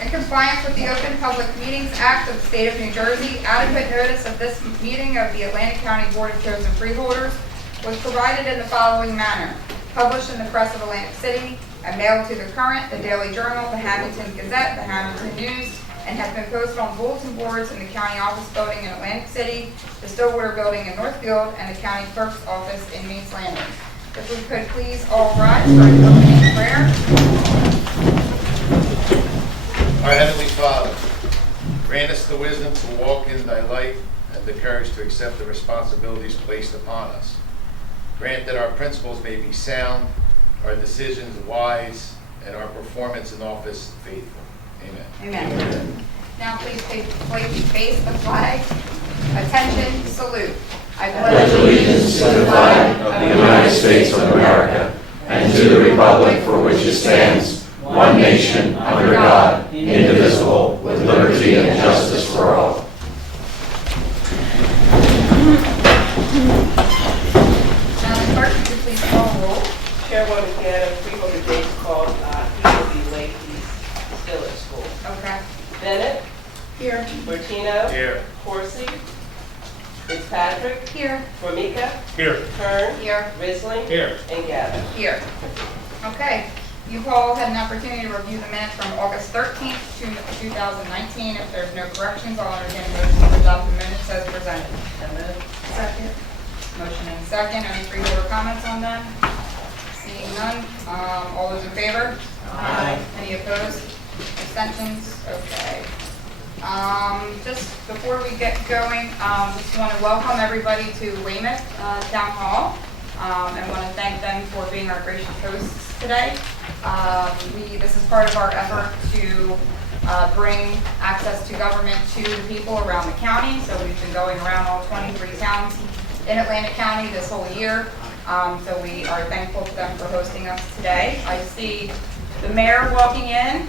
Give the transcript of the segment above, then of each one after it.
In compliance with the Open Public Meetings Act of the State of New Jersey, adequate notice of this meeting of the Atlantic County Board of Chosen Freeholders was provided in the following manner. Published in the Press of Atlantic City and mailed to the Current, the Daily Journal, the Hamilton Gazette, the Hamilton News, and has been posted on bulletin boards in the county office building in Atlantic City, the Stillwater building in Northfield, and the county clerk's office in Mains Landing. If we could please all rise for an opening prayer. Our Heavenly Father, grant us the wisdom to walk in thy light and the courage to accept the responsibilities placed upon us. Grant that our principles may be sound, our decisions wise, and our performance in office faithful. Amen. Amen. Now please face the flag. Attention, salute. I pledge allegiance to the flag of the United States of America and to the republic for which it stands, one nation, under God, indivisible, with liberty and justice for all. Madam Clerk, could you please call roll? Chairwoman again, Freeholder Meeting called. He will be late. He's still at school. Okay. Bennett. Here. Martino. Here. Horsey. Fitzpatrick. Here. Formica. Here. Kern. Here. Risling. Here. And Gavin. Here. Okay. You've all had an opportunity to review the minutes from August 13th, 2019. If there's no corrections, I'll entertain a motion to adopt the minutes as presented. Second. Motion and second. Any freeholder comments on them? Seeing none. All those in favor? Aye. Any opposed? Abstentions? Okay. Just before we get going, just want to welcome everybody to Weymouth Town Hall, and want to thank them for being our gracious hosts today. This is part of our effort to bring access to government to the people around the county. So we've been going around all 23 towns in Atlantic County this whole year. So we are thankful to them for hosting us today. I see the mayor walking in.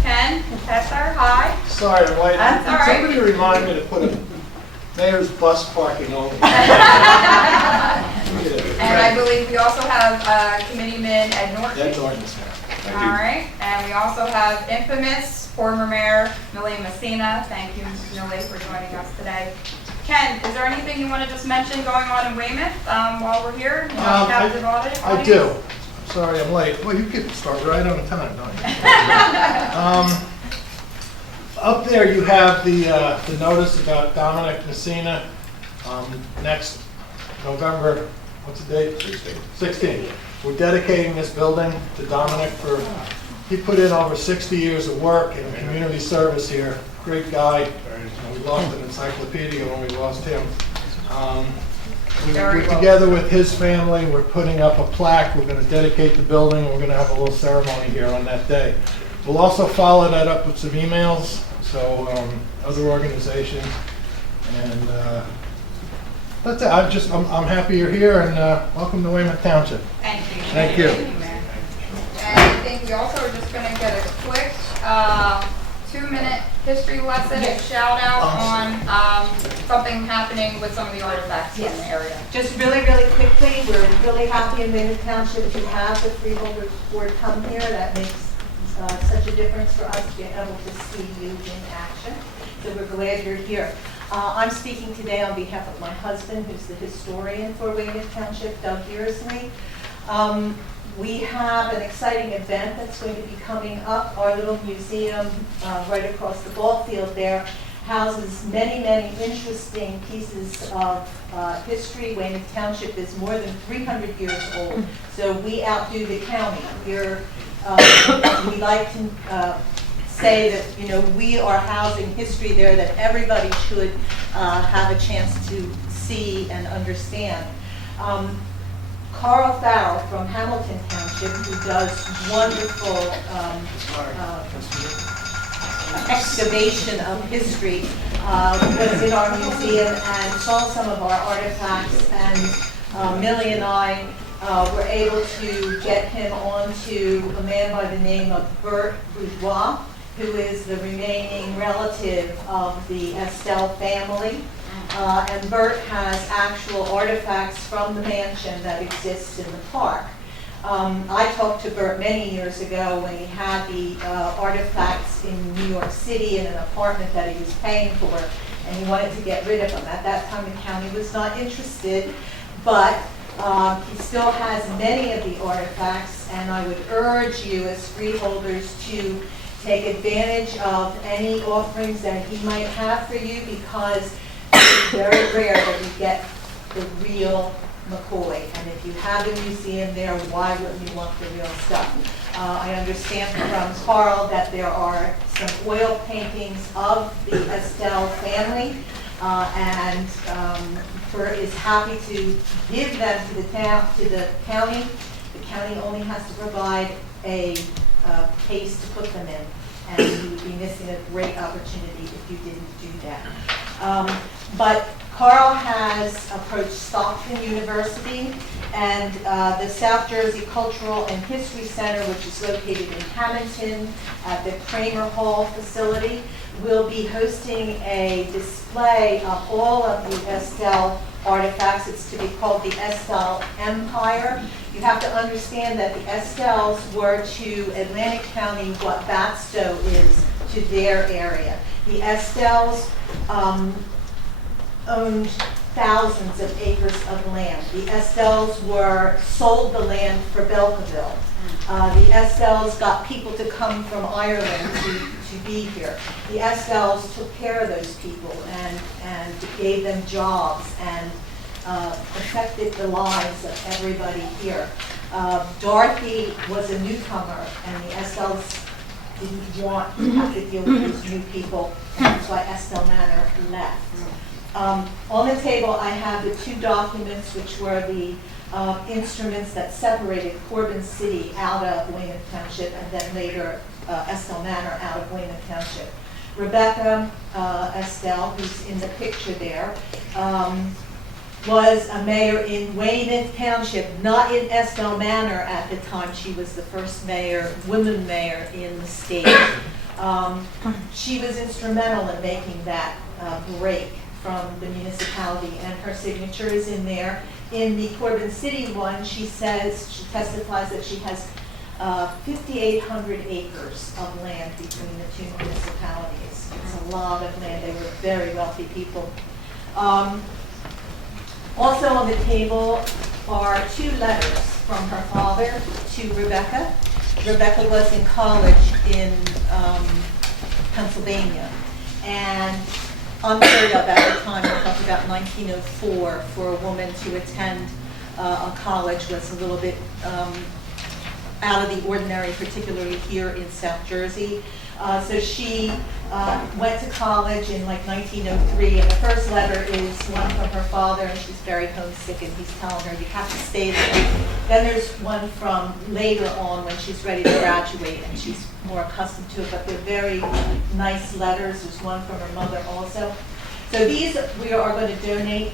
Ken Hester, hi. Sorry, I'm late. That's all right. Somebody remind me to put a mayor's bus parking over. And I believe we also have committeeman Ed Norton. Ed Norton's here. All right, and we also have infamous former mayor Millie Messina. Thank you, Millie, for joining us today. Ken, is there anything you want to just mention going on in Weymouth while we're here? You have a captive audit? I do. Sorry, I'm late. Well, you could start right on time, don't you? Up there you have the notice about Dominic Messina. Next November, what's the date? 16th. We're dedicating this building to Dominic he put in over 60 years of work in community service here. Great guy. We lost an encyclopedia when we lost him. We're together with his family. We're putting up a plaque. We're going to dedicate the building. We're going to have a little ceremony here on that day. We'll also follow that up with some emails, so other organizations, and that's it. I'm happy you're here, and welcome to Weymouth Township. Thank you. Thank you. And I think we also are just going to get a quick 2-minute history lesson, a shout out on something happening with some of the artifacts in the area. Just really quickly, we're really happy in Weymouth Township to have the Freeholder Board come here. That makes such a difference for us to be able to see you in action. So we're glad you're here. I'm speaking today on behalf of my husband, who's the historian for Weymouth Township, Doug Beersley. We have an exciting event that's going to be coming up. Our little museum right across the ball field there houses many interesting pieces of history. Weymouth Township is more than 300 years old, so we outdo the county. We like to say that we are housing history there that everybody should have a chance to see and understand. Carl Farrell from Hamilton Township, who does wonderful excavation of history, was in our museum and saw some of our artifacts, and Millie and I were able to get him onto a man by the name of Bert Bourgeois, who is the remaining relative of the Estelle family. And Bert has actual artifacts from the mansion that exists in the park. I talked to Bert many years ago when he had the artifacts in New York City in an apartment that he was paying for, and he wanted to get rid of them. At that time, the county was not interested, but he still has many of the artifacts, and I would urge you as freeholders to take advantage of any offerings that he might have for you, because it's very rare that you get the real McCoy. And if you have a museum there, why wouldn't you want the real stuff? I understand from Carl that there are some oil paintings of the Estelle family, and Bert is happy to give them to the town, to the county. The county only has to provide a case to put them in, and you would be missing a great opportunity if you didn't do that. But Carl has approached Stockton University, and the South Jersey Cultural and History Center, which is located in Hamilton at the Kramer Hall facility, will be hosting a display of all of the Estelle artifacts. It's to be called the Estelle Empire. You have to understand that the Estelles were to Atlantic County what Batsto is to their area. The Estelles owned thousands of acres of land. The Estelles sold the land for Belkaville. The Estelles got people to come from Ireland to be here. The Estelles took care of those people and gave them jobs and affected the lives of everybody here. Dorothy was a newcomer, and the Estelles didn't want to have to deal with these new people, and that's why Estelle Manor left. On the table, I have the two documents, which were the instruments that separated Corbin City out of Weymouth Township, and then later Estelle Manor out of Weymouth Township. Rebecca Estelle, who's in the picture there, was a mayor in Weymouth Township, not in Estelle Manor at the time. She was the first woman mayor in the state. She was instrumental in making that break from the municipality, and her signature is in there. In the Corbin City one, she testifies that she has 5,800 acres of land between the two municipalities. It's a lot of land. They were very wealthy people. Also on the table are two letters from her father to Rebecca. Rebecca was in college in Pennsylvania, and unheard of at the time. We're talking about 1904. For a woman to attend a college was a little bit out of the ordinary, particularly here in South Jersey. So she went to college in like 1903, and the first letter is one from her father, and she's very homesick, and he's telling her, you have to stay there. Then there's one from later on when she's ready to graduate, and she's more accustomed to it, but they're very nice letters. There's one from her mother also. So these we are going to donate,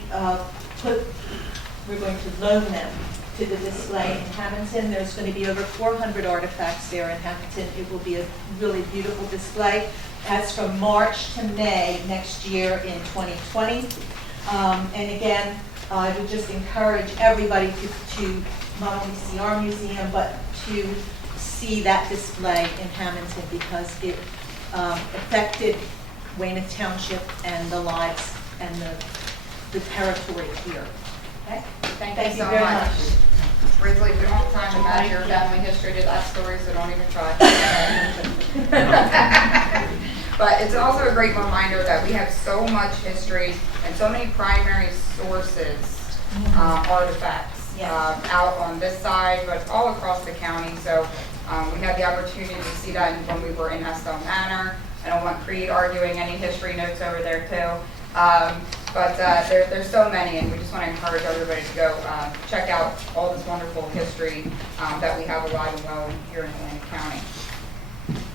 we're going to loan them to the display in Hamilton. There's going to be over 400 artifacts there in Hamilton. It will be a really beautiful display. That's from March to May next year in 2020. And again, I would just encourage everybody to not only see our museum, but to see that display in Hamilton, because it affected Weymouth Township and the lives and the territory here. Okay? Thank you so very much. Briefly, we don't have time to imagine your family history to that story, so don't even try. But it's also a great reminder that we have so much history and so many primary sources, artifacts, out on this side, but all across the county. So we had the opportunity to see that when we were in Estelle Manor. I don't want Creed arguing any history notes over there too. But there's so many, and we just want to encourage everybody to go check out all this wonderful history that we have alive and well here in Atlantic County.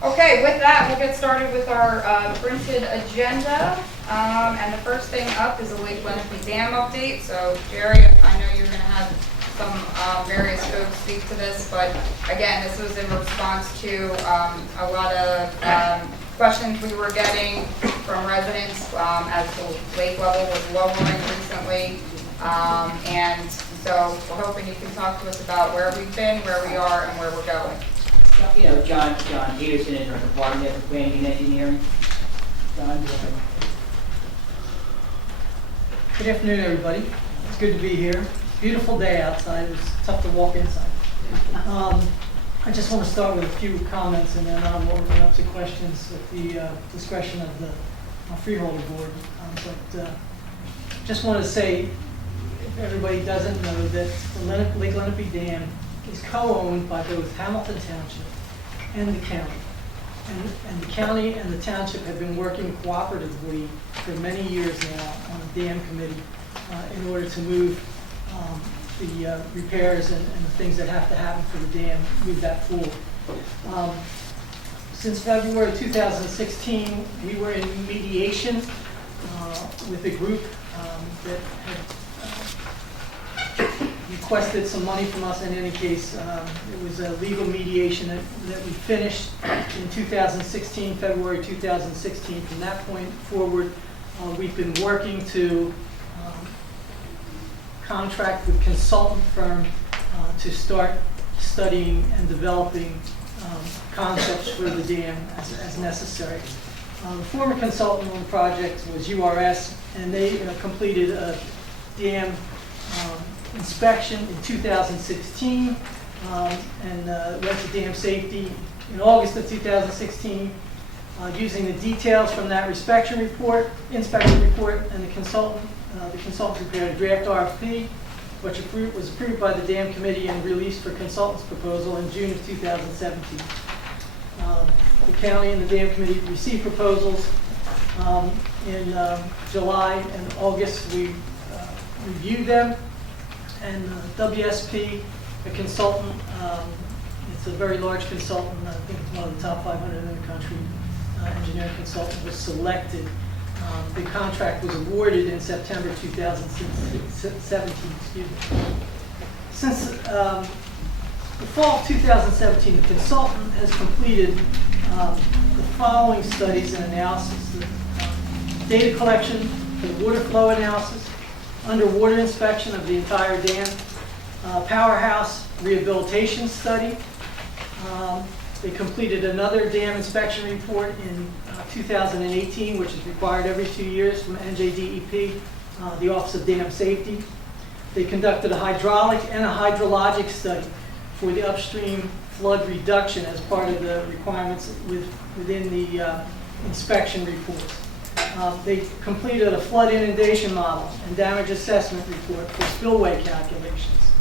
Okay, with that, we'll get started with our printed agenda. And the first thing up is a Lake Wenatchee Dam update. So, Jerry, I know you're going to have some various folks speak to this, but again, this was in response to a lot of questions we were getting from residents as the lake level was lowering recently, and So we're hoping you can talk to us about where we've been, where we are, and where we're going. You know, John Peterson in our department of planning and engineering. John, go ahead. Good afternoon, everybody. It's good to be here. Beautiful day outside. It was tough to walk inside. I just want to start with a few comments, and then I'll open up to questions at the discretion of the Freeholder Board. But just want to say, if everybody doesn't know, that the Lake Lenape Dam is co-owned by both Hamilton Township and the county. And the county and the township have been working cooperatively for many years now on a dam committee in order to move the repairs and the things that have to happen for the dam, move that forward. Since February 2016, we were in mediation with a group that had requested some money from us. In any case, it was a legal mediation that we finished in 2016, February 2016. From that point forward, we've been working to contract with consultant firm to start studying and developing concepts for the dam as necessary. The former consultant on the project was URS, and they completed a dam inspection in 2016 and went to dam safety in August of 2016. Using the details from that inspection report, and the consultant prepared a draft RFP, which was approved by the dam committee and released for consultant's proposal in June of 2017. The county and the dam committee received proposals in July and August. We reviewed them, and WSP, a consultant, it's a very large consultant, I think it's one of the top 500 in the country, engineering consultant, was selected. The contract was awarded in September 2017. Excuse me. Since the fall of 2017, the consultant has completed the following studies and analysis: the data collection for the water flow analysis, underwater inspection of the entire dam, powerhouse rehabilitation study. They completed another dam inspection report in 2018, which is required every 2 years from NJDEP, the Office of Dam Safety. They conducted a hydraulic and a hydrologic study for the upstream flood reduction as part of the requirements within the inspection reports. They completed a flood inundation model and damage assessment report for spillway calculations.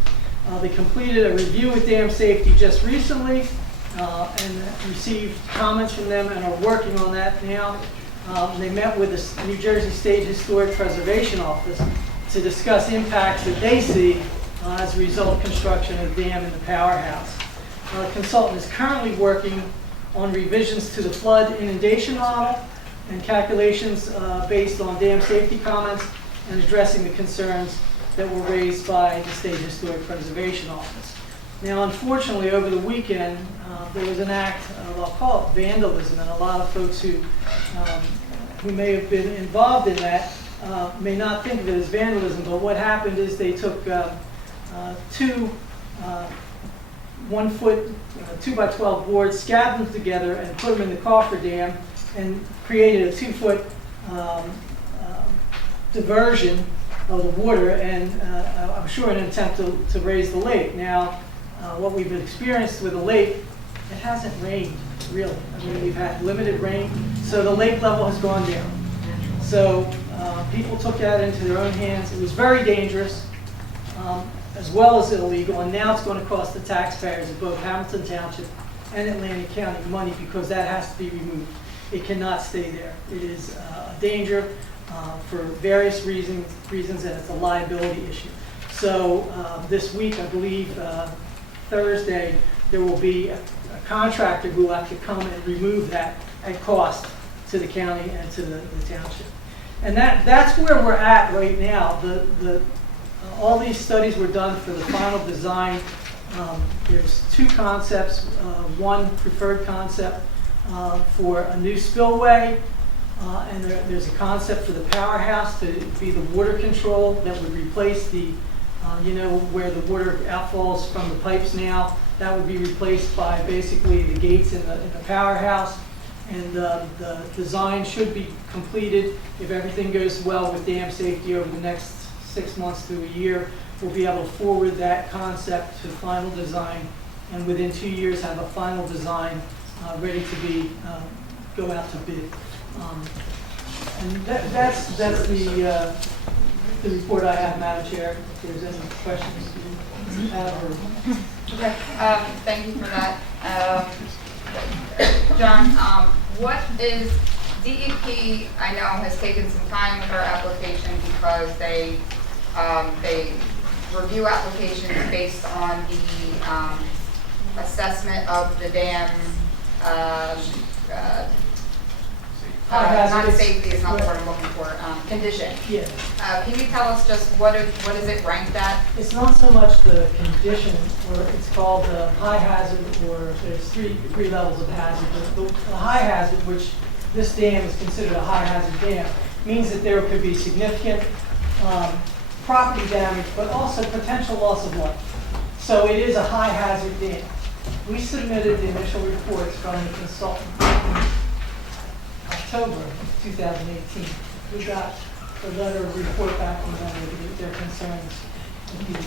They completed a review with dam safety just recently and received comments from them and are working on that now. They met with the New Jersey State Historic Preservation Office to discuss impacts that they see as a result of construction of the dam and the powerhouse. The consultant is currently working on revisions to the flood inundation model and calculations based on dam safety comments and addressing the concerns that were raised by the State Historic Preservation Office. Now, unfortunately, over the weekend, there was an act of, I'll call it vandalism, and a lot of folks who may have been involved in that may not think of it as vandalism, but what happened is they took two 1 foot 2 by 12 boards, scabbed them together, and put them in the cofferdam, and created a 2 foot diversion of the water, and I'm sure in an attempt to raise the lake. Now, what we've experienced with the lake, it hasn't rained, really. I mean, we've had limited rain, so the lake level has gone down. So people took that into their own hands. It was very dangerous, as well as illegal, and now it's going to cost the taxpayers of both Hamilton Township and Atlantic County money because that has to be removed. It cannot stay there. It is a danger for various reasons, and it's a liability issue. So this week, I believe Thursday, there will be a contractor who will have to come and remove that at cost to the county and to the township. And that's where we're at right now. All these studies were done for the final design. There's two concepts, one preferred concept for a new spillway, and there's a concept for the powerhouse to be the water control that would replace the You know where the water outfalls from the pipes now, that would be replaced by basically the gates in the powerhouse. And the design should be completed, if everything goes well with dam safety over the next 6 months to a year. We'll be able to forward that concept to final design, and within 2 years have a final design ready to be go out to bid. And that's the report I have, Madam Chair. If there's any questions you have, or Okay, thank you for that. John, what is DEP, I know, has taken some time with our application because they review applications based on the assessment of the dam, not safety is not the word I'm looking for, condition. yeah. Can you tell us just what is it ranked at? It's not so much the condition, or it's called high hazard, or there's three levels of hazard. The high hazard, which this dam is considered a high hazard dam, means that there could be significant property damage, but also potential loss of life. So it is a high hazard dam. We submitted the initial reports from the consultant in October 2018. We got a letter of report back from them with their concerns in the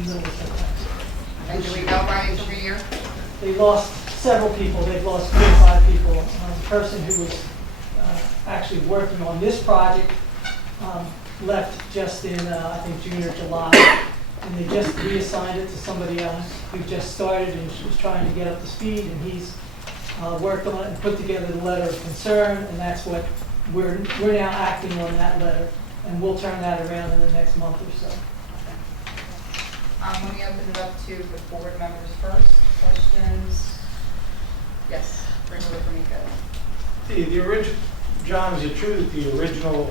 middle of September. And do we know by every year? They lost several people. They've lost 45 people. The person who was actually working on this project left just in, I think, June or July. And they just reassigned it to somebody else who just started and was trying to get up to speed. And he's worked on it and put together the letter of concern. And that's what we're now acting on, that letter. And we'll turn that around in the next month or so. Let me open it up to the board members first. Questions? Yes, Freeholder Meeting. The original, John, is it true that the original,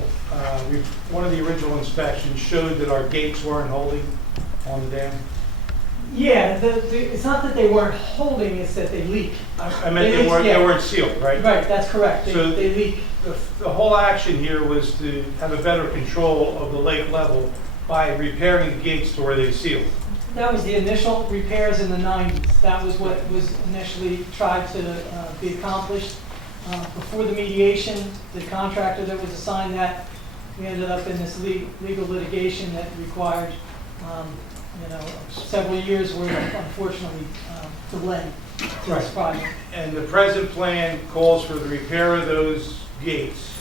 one of the original inspections showed that our gates weren't holding on the dam? Yeah, it's not that they weren't holding, it's that they leak. I meant they weren't sealed, right? Right, that's correct. So They leak. The whole action here was to have a better control of the lake level by repairing the gates to where they sealed. That was the initial repairs in the 90s. That was what was initially tried to be accomplished. Before the mediation, the contractor that was assigned that, we ended up in this legal litigation that required, several years worth of, unfortunately, delay to this project. And the present plan calls for the repair of those gates,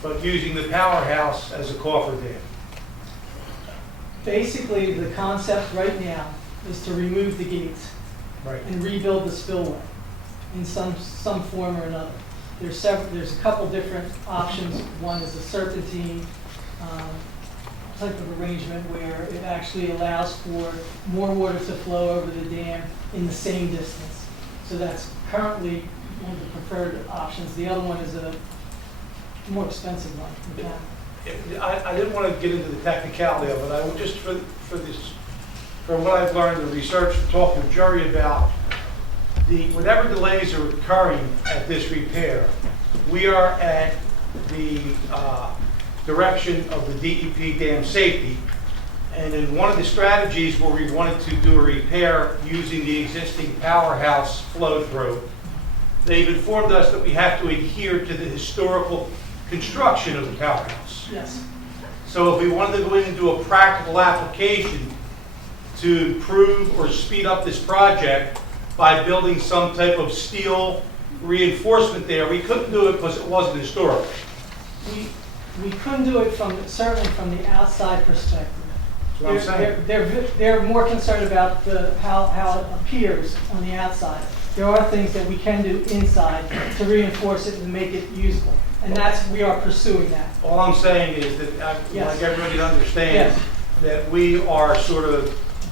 but using the powerhouse as a coffer dam. Basically, the concept right now is to remove the gates Right. and rebuild the spillway in some form or another. There's a couple different options. One is a serpentine type of arrangement where it actually allows for more water to flow over the dam in the same distance. So that's currently one of the preferred options. The other one is a more expensive one. I didn't want to get into the technicality of it. I would just for what I've learned in the research and talking with Jerry about whatever delays are occurring at this repair, we are at the direction of the DEP dam safety. And in one of the strategies where we wanted to do a repair using the existing powerhouse flow through, they've informed us that we have to adhere to the historical construction of the powerhouse. Yes. So if we wanted to go in and do a practical application to improve or speed up this project by building some type of steel reinforcement there, we couldn't do it because it wasn't historic. We couldn't do it certainly from the outside perspective. That's what I'm saying. They're more concerned about how it appears on the outside. There are things that we can do inside to reinforce it and make it usable. And we are pursuing that. All I'm saying is that, Yes. like everybody understands, Yes. that we are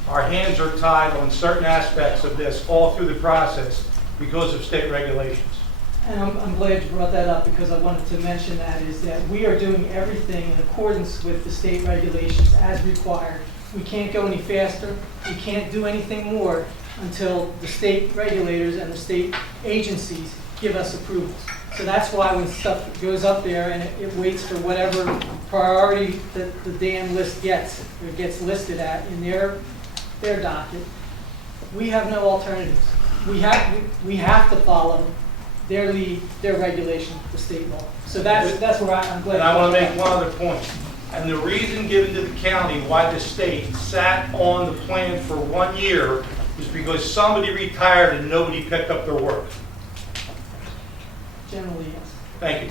our hands are tied on certain aspects of this all through the process because of state regulations. And I'm glad you brought that up because I wanted to mention that is that we are doing everything in accordance with the state regulations as required. We can't go any faster. We can't do anything more until the state regulators and the state agencies give us approvals. So that's why when stuff goes up there and it waits for whatever priority that the dam list gets, or gets listed at in their docket, we have no alternatives. We have to follow their lead, their regulation, the state law. So that's where I'm glad. And I want to make one other point. And the reason given to the county why the state sat on the plan for 1 year is because somebody retired and nobody picked up their work. Generally, yes. Thank you.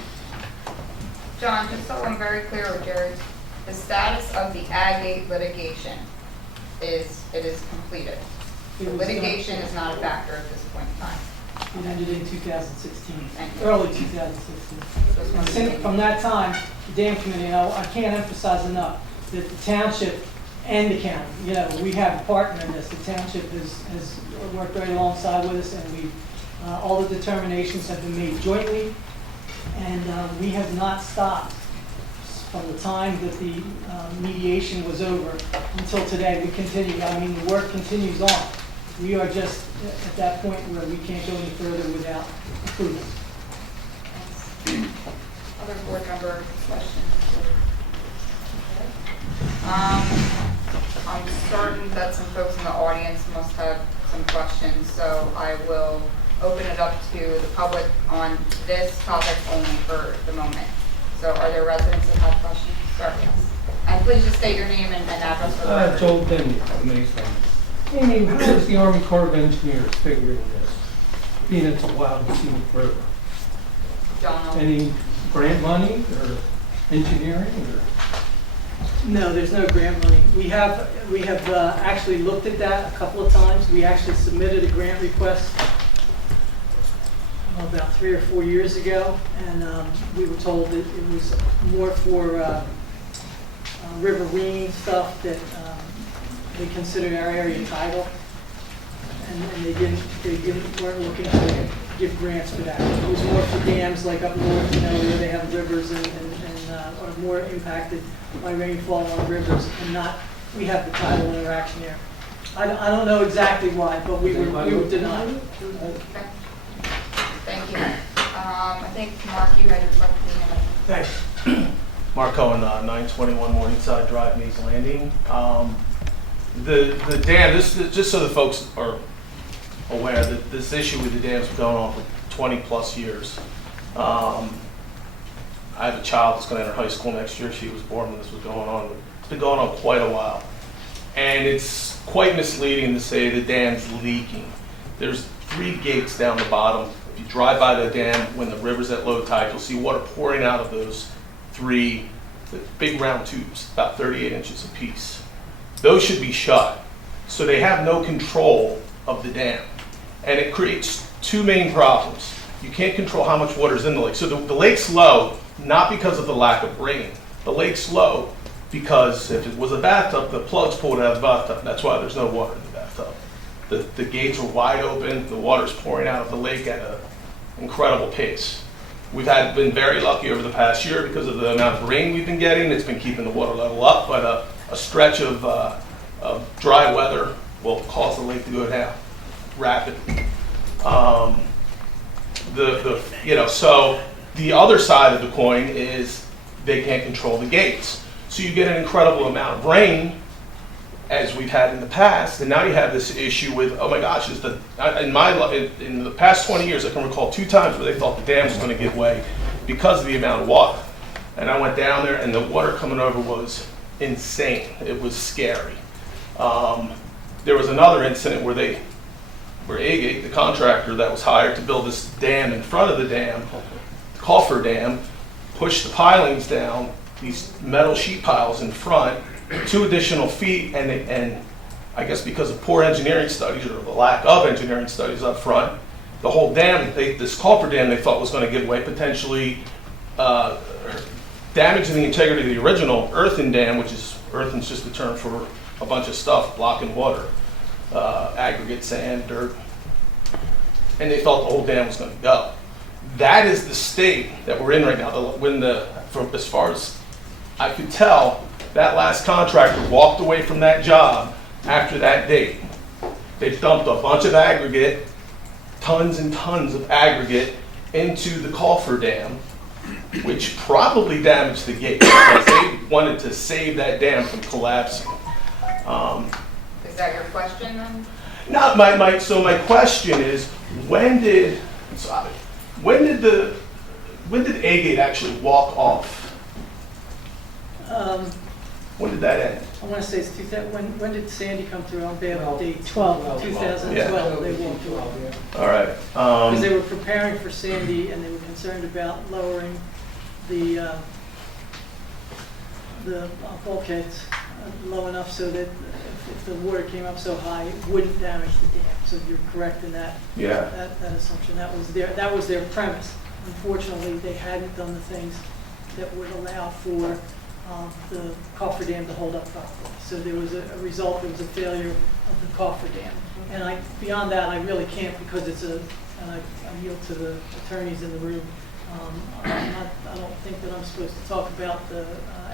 John, just so I'm very clear with Jerry, the status of the Ag 8 litigation is, it is completed. It The was, litigation is not a factor at this point in time. It ended in 2016, Thank you. early 2016. Just And wanted to since, make- from that time, the dam committee, I can't emphasize enough that the township and the county, we have a partner in this. The township has worked right alongside with us, and all the determinations have been made jointly, and we have not stopped from the time that the mediation was over until today. We continue. I mean, the work continues on. We are just at that point where we can't go any further without approval. Other board member questions? I'm certain that some folks in the audience must have some questions, so I will open it up to the public on this topic only for the moment. So are there residents that have questions? Sir, yes. And please just state your name and address for the record. Joel Denny, Mason. Amy, how does the Army Corps of Engineers figure in this, being it's a wild and scenic river? John, Any grant money or engineering or? No, there's no grant money. We have actually looked at that a couple of times. We actually submitted a grant request about 3 or 4 years ago, and we were told that it was more for riverine stuff that they considered our area tidal, and they weren't looking to give grants for that. It was more for dams like up north, where they have rivers and are more impacted by rainfall on rivers, and not, we have the tidal interaction there. I don't know exactly why, but we were denied. okay. Thank you. I think, Mark, you had your question. Thanks. Mark Cohen, 921 Morningside Drive, Mays Landing. The dam, this is just so the folks are aware that this issue with the dam's been going on for 20 plus years. I have a child that's going to enter high school next year. She was born when this was going on. But it's been going on quite a while. And it's quite misleading to say the dam's leaking. There's 3 gates down the bottom. If you drive by the dam when the river's at low tide, you'll see water pouring out of those 3 big round tubes, about 38 inches apiece. Those should be shut. So they have no control of the dam. And it creates 2 main problems. You can't control how much water is in the lake. So the lake's low, not because of the lack of rain. The lake's low because if it was a bathtub, the plugs pulled out of the bathtub. That's why there's no water in the bathtub. The gates are wide open. The water's pouring out of the lake at an incredible pace. We've been very lucky over the past year because of the amount of rain we've been getting. It's been keeping the water level up, but a stretch of dry weather will cause the lake to go down rapidly. So the other side of the coin is they can't control the gates. So you get an incredible amount of rain, as we've had in the past, and now you have this issue with, oh my gosh, in the past 20 years, I can recall 2 times where they thought the dam was going to give way because of the amount of water. And I went down there, and the water coming over was insane. It was scary. There was another incident where Agate, the contractor that was hired to build this dam in front of the dam, the Coffer Dam, pushed the pilings down, these metal sheet piles in front, 2 additional feet, and I guess because of poor engineering studies or the lack of engineering studies up front, the whole dam, this Coffer Dam they thought was going to give way, potentially damaging the integrity of the original earthen dam, which is, earthen's just a term for a bunch of stuff blocking water. Aggregate, sand, dirt, and they thought the whole dam was going to go. That is the state that we're in right now. As far as I could tell, that last contractor walked away from that job after that date. They dumped a bunch of aggregate, tons and tons of aggregate into the cofferdam, which probably damaged the gate because they wanted to save that dam from collapsing. Is that your question then? Not so my question is, when did A gate actually walk off? When did that end? I want to say it's 2000, when did Sandy come through on bad date? 2012, they walked away. All right. Because they were preparing for Sandy and they were concerned about lowering the bulkheads low enough so that if the water came up so high, it wouldn't damage the dam. So you're correct in that, Yeah. that assumption. That was their premise. Unfortunately, they hadn't done the things that would allow for the cofferdam to hold up properly. So there was a result, there was a failure of the cofferdam. And beyond that, I really can't because and I yield to the attorneys in the room. I don't think that I'm supposed to talk about the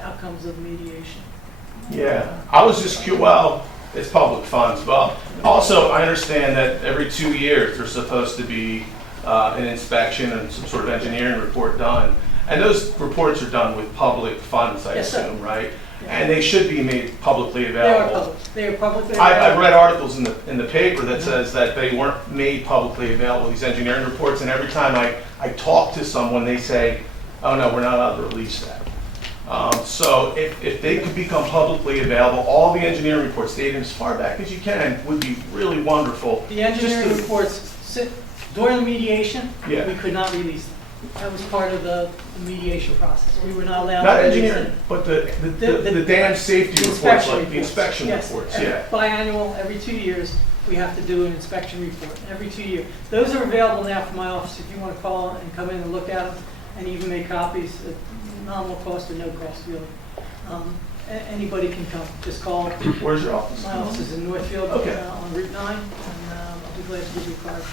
outcomes of mediation. Yeah, I was just curious. Well, it's public funds, but also I understand that every 2 years there's supposed to be an inspection and some sort of engineering report done. And those reports are done with public funds, I Yes, sir. assume, right? And they should be made publicly They are available. public. They are publicly I've available. read articles in the paper that says that they weren't made publicly available, these engineering reports, and every time I talk to someone, they say, oh no, we're not allowed to release that. So if they could become publicly available, all the engineering reports dated as far back as you can would be really wonderful. The engineering Just to- reports, during the mediation, Yeah. we could not release them. That was part of the mediation process. We were not allowed Not to release engineering, them. but the dam safety The reports, inspection like the inspection Yes. reports, yeah. Biannual, every 2 years, we have to do an inspection report, every 2 years. Those are available now from my office if you want to call and come in and look at them and even make copies at nominal cost or no cost, really. Anybody can come, just call. Where's your office? My office is in Northfield Okay. on Route 9, and I'll be glad to give you a card.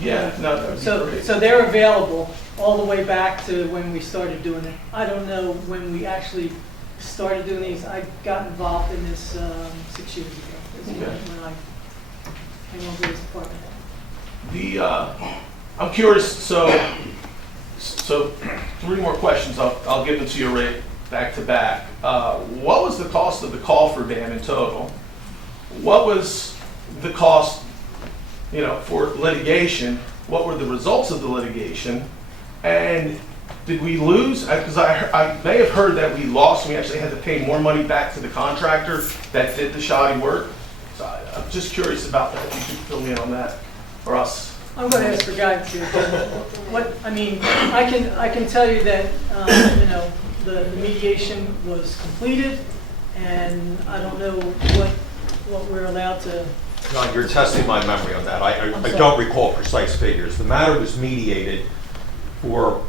Yeah, no, that would be So, great. so they're available all the way back to when we started doing it. I don't know when we actually started doing these. I got involved in this 6 years ago, is when Okay. I came over this department. I'm curious, so 3 more questions, I'll give them to you right back to back. What was the cost of the cofferdam in total? What was the cost, for litigation? What were the results of the litigation? And did we lose? Because I may have heard that we lost, and we actually had to pay more money back to the contractor that did the shoddy work. So I'm just curious about that, if you could fill me in on that, or us. I'm going to ask for guidance here. I can tell you that, the mediation was completed, and I don't know what we're allowed to. John, you're testing my memory on that. I sorry. don't recall precise figures. The matter was mediated for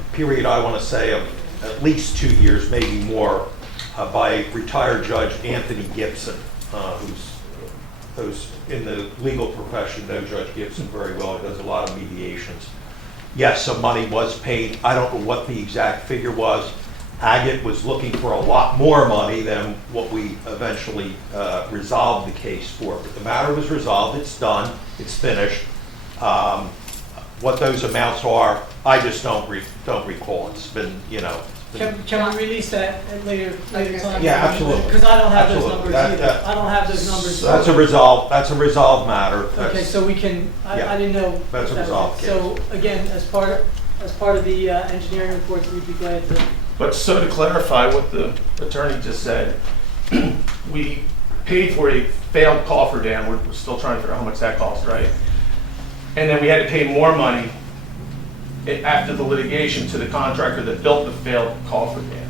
a period, I want to say, of at least 2 years, maybe more, by retired Judge Anthony Gibson, who's in the legal profession, know Judge Gibson very well. He does a lot of mediations. Yes, some money was paid. I don't know what the exact figure was. Agate was looking for a lot more money than what we eventually resolved the case for. But the matter was resolved, it's done, it's finished. What those amounts are, I just don't recall. It's been, Can we release that at later time? Yeah, absolutely. Because I don't have those Absolutely. numbers either. I don't have those numbers. That's a resolved matter. Okay, That's- so we can, Yeah. I didn't know. That's a that was resolved it. So again, as part of the engineering reports, we'd be glad to. But so to clarify what the attorney just said, we paid for a failed cofferdam. We're still trying to figure out how much that cost, right? And then we had to pay more money after the litigation to the contractor that built the failed cofferdam,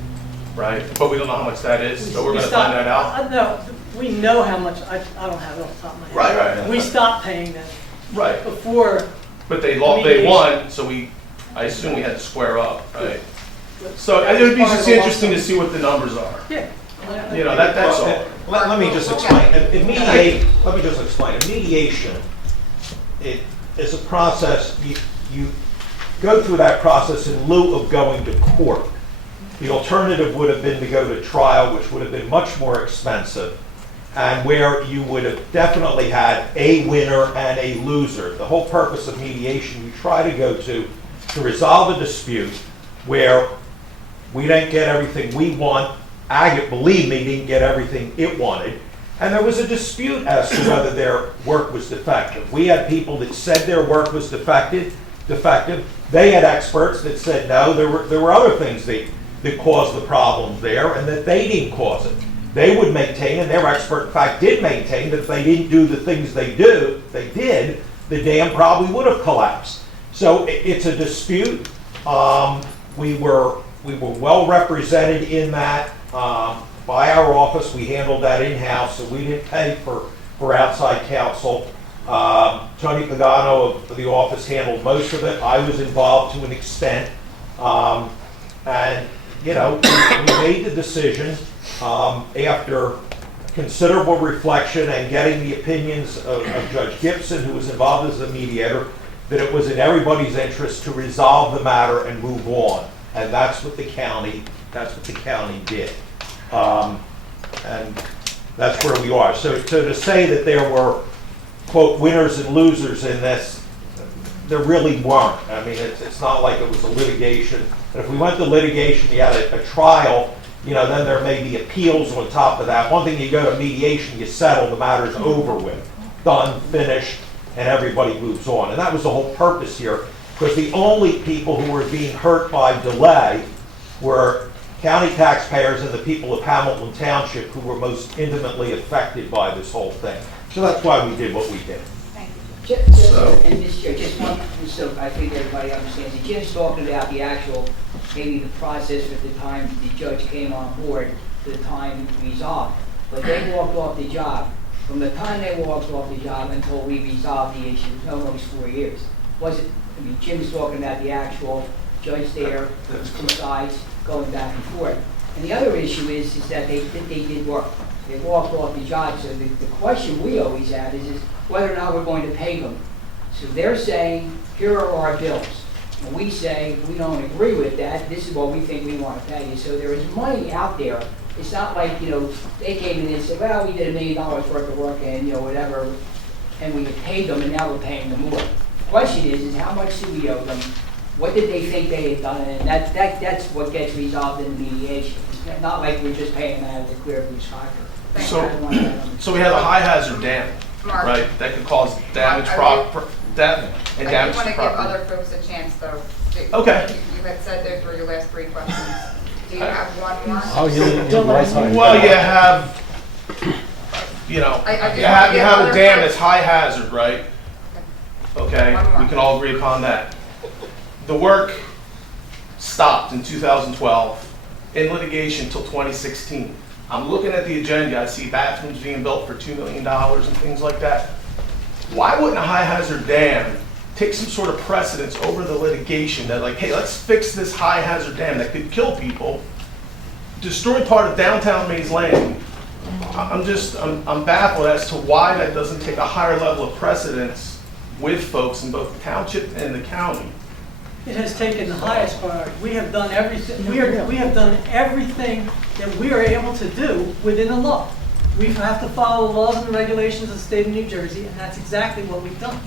right? But we don't know how much that is, so we're going to find that out. No, we know how much, I don't have it off the top of my head. Right. We stopped paying them Right, before. but they won, so I assume we had to square up, right? So That it would be was part just of the interesting to lawsuit. see what the numbers are. Yeah. That's all. Let me just explain. Let me just explain. In mediation, it is a process, you go through that process in lieu of going to court. The alternative would have been to go to trial, which would have been much more expensive, and where you would have definitely had a winner and a loser. The whole purpose of mediation, you try to go to resolve a dispute where we didn't get everything we want, Agate, believe me, didn't get everything it wanted, and there was a dispute as to whether their work was defective. We had people that said their work was defective. They had experts that said no, there were other things that caused the problems there, and that they didn't cause it. They would maintain, and their expert in fact did maintain, that if they didn't do the things they did, the dam probably would have collapsed. So it's a dispute. We were well represented in that by our office. We handled that in-house, so we didn't pay for outside counsel. Tony Pagano of the office handled most of it. I was involved to an extent. And, you know, we made the decision after considerable reflection and getting the opinions of Judge Gibson, who was involved as a mediator, that it was in everybody's interest to resolve the matter and move on. And that's what the county did. And that's where we are. So to say that there were, quote, winners and losers in this, there really weren't. I mean, it's not like it was a litigation. And if we went to litigation, you had a trial, you know, then there may be appeals on top of that. One thing, you go to mediation, you settle, the matter's over with, done, finished, and everybody moves on. And that was the whole purpose here, because the only people who were being hurt by delay were county taxpayers and the people of Hamilton Township, who were most intimately affected by this whole thing. So that's why we did what we did. Thank you. And Mr. Chair, just one, so I think everybody understands it. Jim's talking about the actual, maybe the process at the time the judge came on board to the time resolved. But they walked off the job. From the time they walked off the job until we resolved the issue, it was almost 4 years. Was it, I mean, Jim's talking about the actual judge there, two sides going back and forth. And the other issue is that they did work. They walked off the job. So the question we always have is whether or not we're going to pay them. So they're saying, here are our bills. And we say, we don't agree with that. This is what we think we want to pay you. So there is money out there. It's not like, you know, they came in and said, well, we did $1 million worth of work and, you know, whatever, and we paid them and now we're paying them more. The question is how much do we owe them? What did they think they had done? And that's what gets resolved in the mediation. It's not like we're just paying them out of the clear blue sky. So we have a high hazard dam, Mark. right, that could cause damage, Mark, damage I to do want to give property. other folks a chance, though. Okay. You had said those were your last 3 questions. Do you have one more? Oh, you Well, you have, you know, you have a dam that's high hazard, right? Okay, One more. we can all agree upon that. The work stopped in 2012, in litigation till 2016. I'm looking at the agenda, I see bathrooms being built for $2 million and things like that. Why wouldn't a high hazard dam take some sort of precedence over the litigation that, like, hey, let's fix this high hazard dam that could kill people, destroy part of downtown Mays Landing? I'm baffled as to why that doesn't take a higher level of precedence with folks in both the township and the county. It has taken the highest priority. We have done everything, we have done everything that we are able to do within the law. We have to follow the laws and the regulations of the state of New Jersey, and that's exactly what we've done.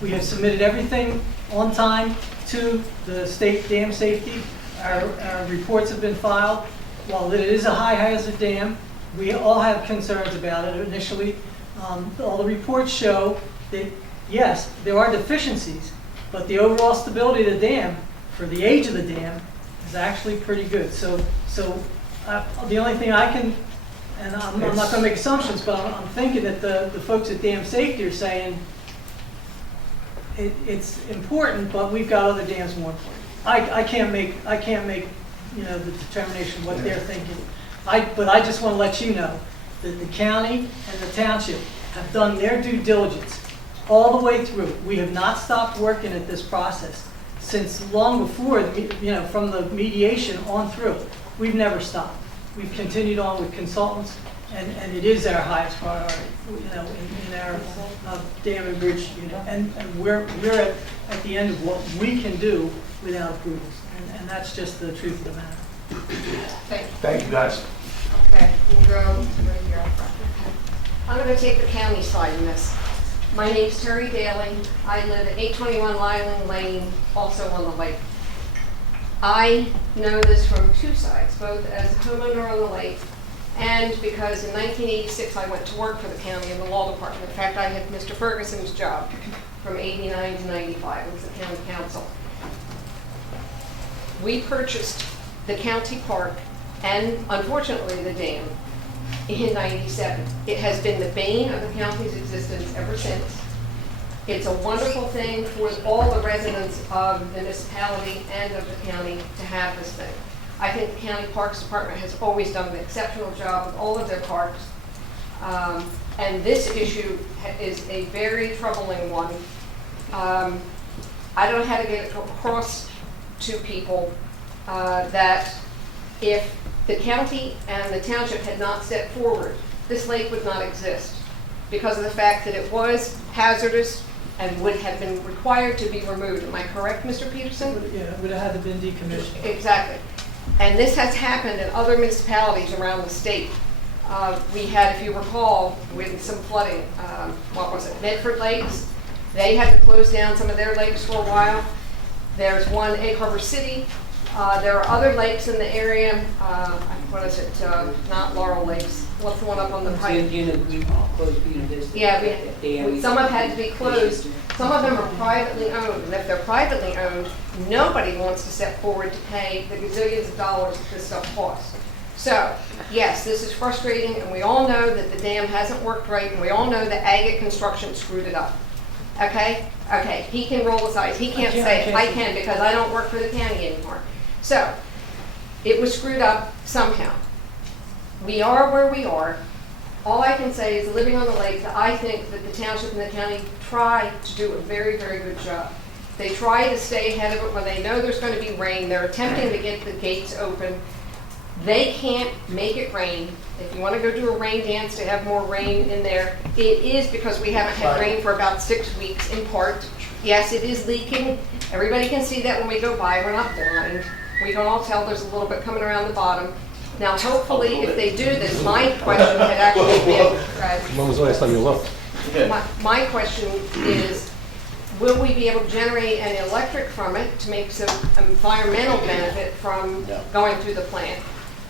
We have submitted everything on time to the state dam safety. Our reports have been filed. While it is a high hazard dam, we all have concerns about it initially. All the reports show that, yes, there are deficiencies, but the overall stability of the dam, for the age of the dam, is actually pretty good. So the only thing I can, and I'm not going to make assumptions, but I'm thinking that the folks at Dam Safety are saying it's important, but we've got other dams more important. I can't make you know, the determination what they're thinking. But I just want to let you know that the county and the township have done their due diligence all the way through. We have not stopped working at this process since long before, you know, from the mediation on through. We've never stopped. We've continued on with consultants, and it is our highest priority, you know, in our dam and bridge unit. And we're at the end of what we can do without approvals, and that's just the truth of the matter. Thank you. Thank you, guys. Okay, we'll go right here up front. I'm going to take the county side in this. My name's Terry Daly. I live at 821 Lyland Lane, also on the lake. I know this from two sides, both as a homeowner on the lake and because in 1986 I went to work for the county in the law department. In fact, I had Mr. Ferguson's job from 89 to 95. I was the county council. We purchased the county park and unfortunately the dam in 97. It has been the bane of the county's existence ever since. It's a wonderful thing for all the residents of the municipality and of the county to have this thing. I think the county parks department has always done an exceptional job with all of their parks. And this issue is a very troubling one. I don't know how to get it across to people that if the county and the township had not stepped forward, this lake would not exist because of the fact that it was hazardous and would have been required to be removed. Am I correct, Mr. Peterson? Yeah, it would have had to been decommissioned. Exactly. And this has happened in other municipalities around the state. We had, if you recall, with some flooding, what was it, Medford Lakes? They had to close down some of their lakes for a while. There's one, Egg Harbor City. There are other lakes in the area. What is it? Not Laurel Lakes. What's the one up on the pike? Yeah, some have had to be closed. Some of them are privately owned. And if they're privately owned, nobody wants to step forward to pay the gazillions of dollars that this stuff costs. So, yes, this is frustrating, and we all know that the dam hasn't worked right, and we all know that Agate Construction screwed it up. Okay? Okay, he can roll his eyes. He can't say it. I can because I don't work for the county anymore. So, it was screwed up somehow. We are where we are. All I can say is, living on the lake, that I think that the township and the county try to do a very, very good job. They try to stay ahead of it when they know there's going to be rain. They're attempting to get the gates open. They can't make it rain. If you want to go do a rain dance to have more rain in there, it is because we haven't had rain for about 6 weeks in part. Yes, it is leaking. Everybody can see that when we go by. We're not blind. We can all tell there's a little bit coming around the bottom. Now, hopefully, if they do this, my question had actually been, When was the last time you looked? my question is, will we be able to generate any electric from it to make some environmental benefit from going through the plant?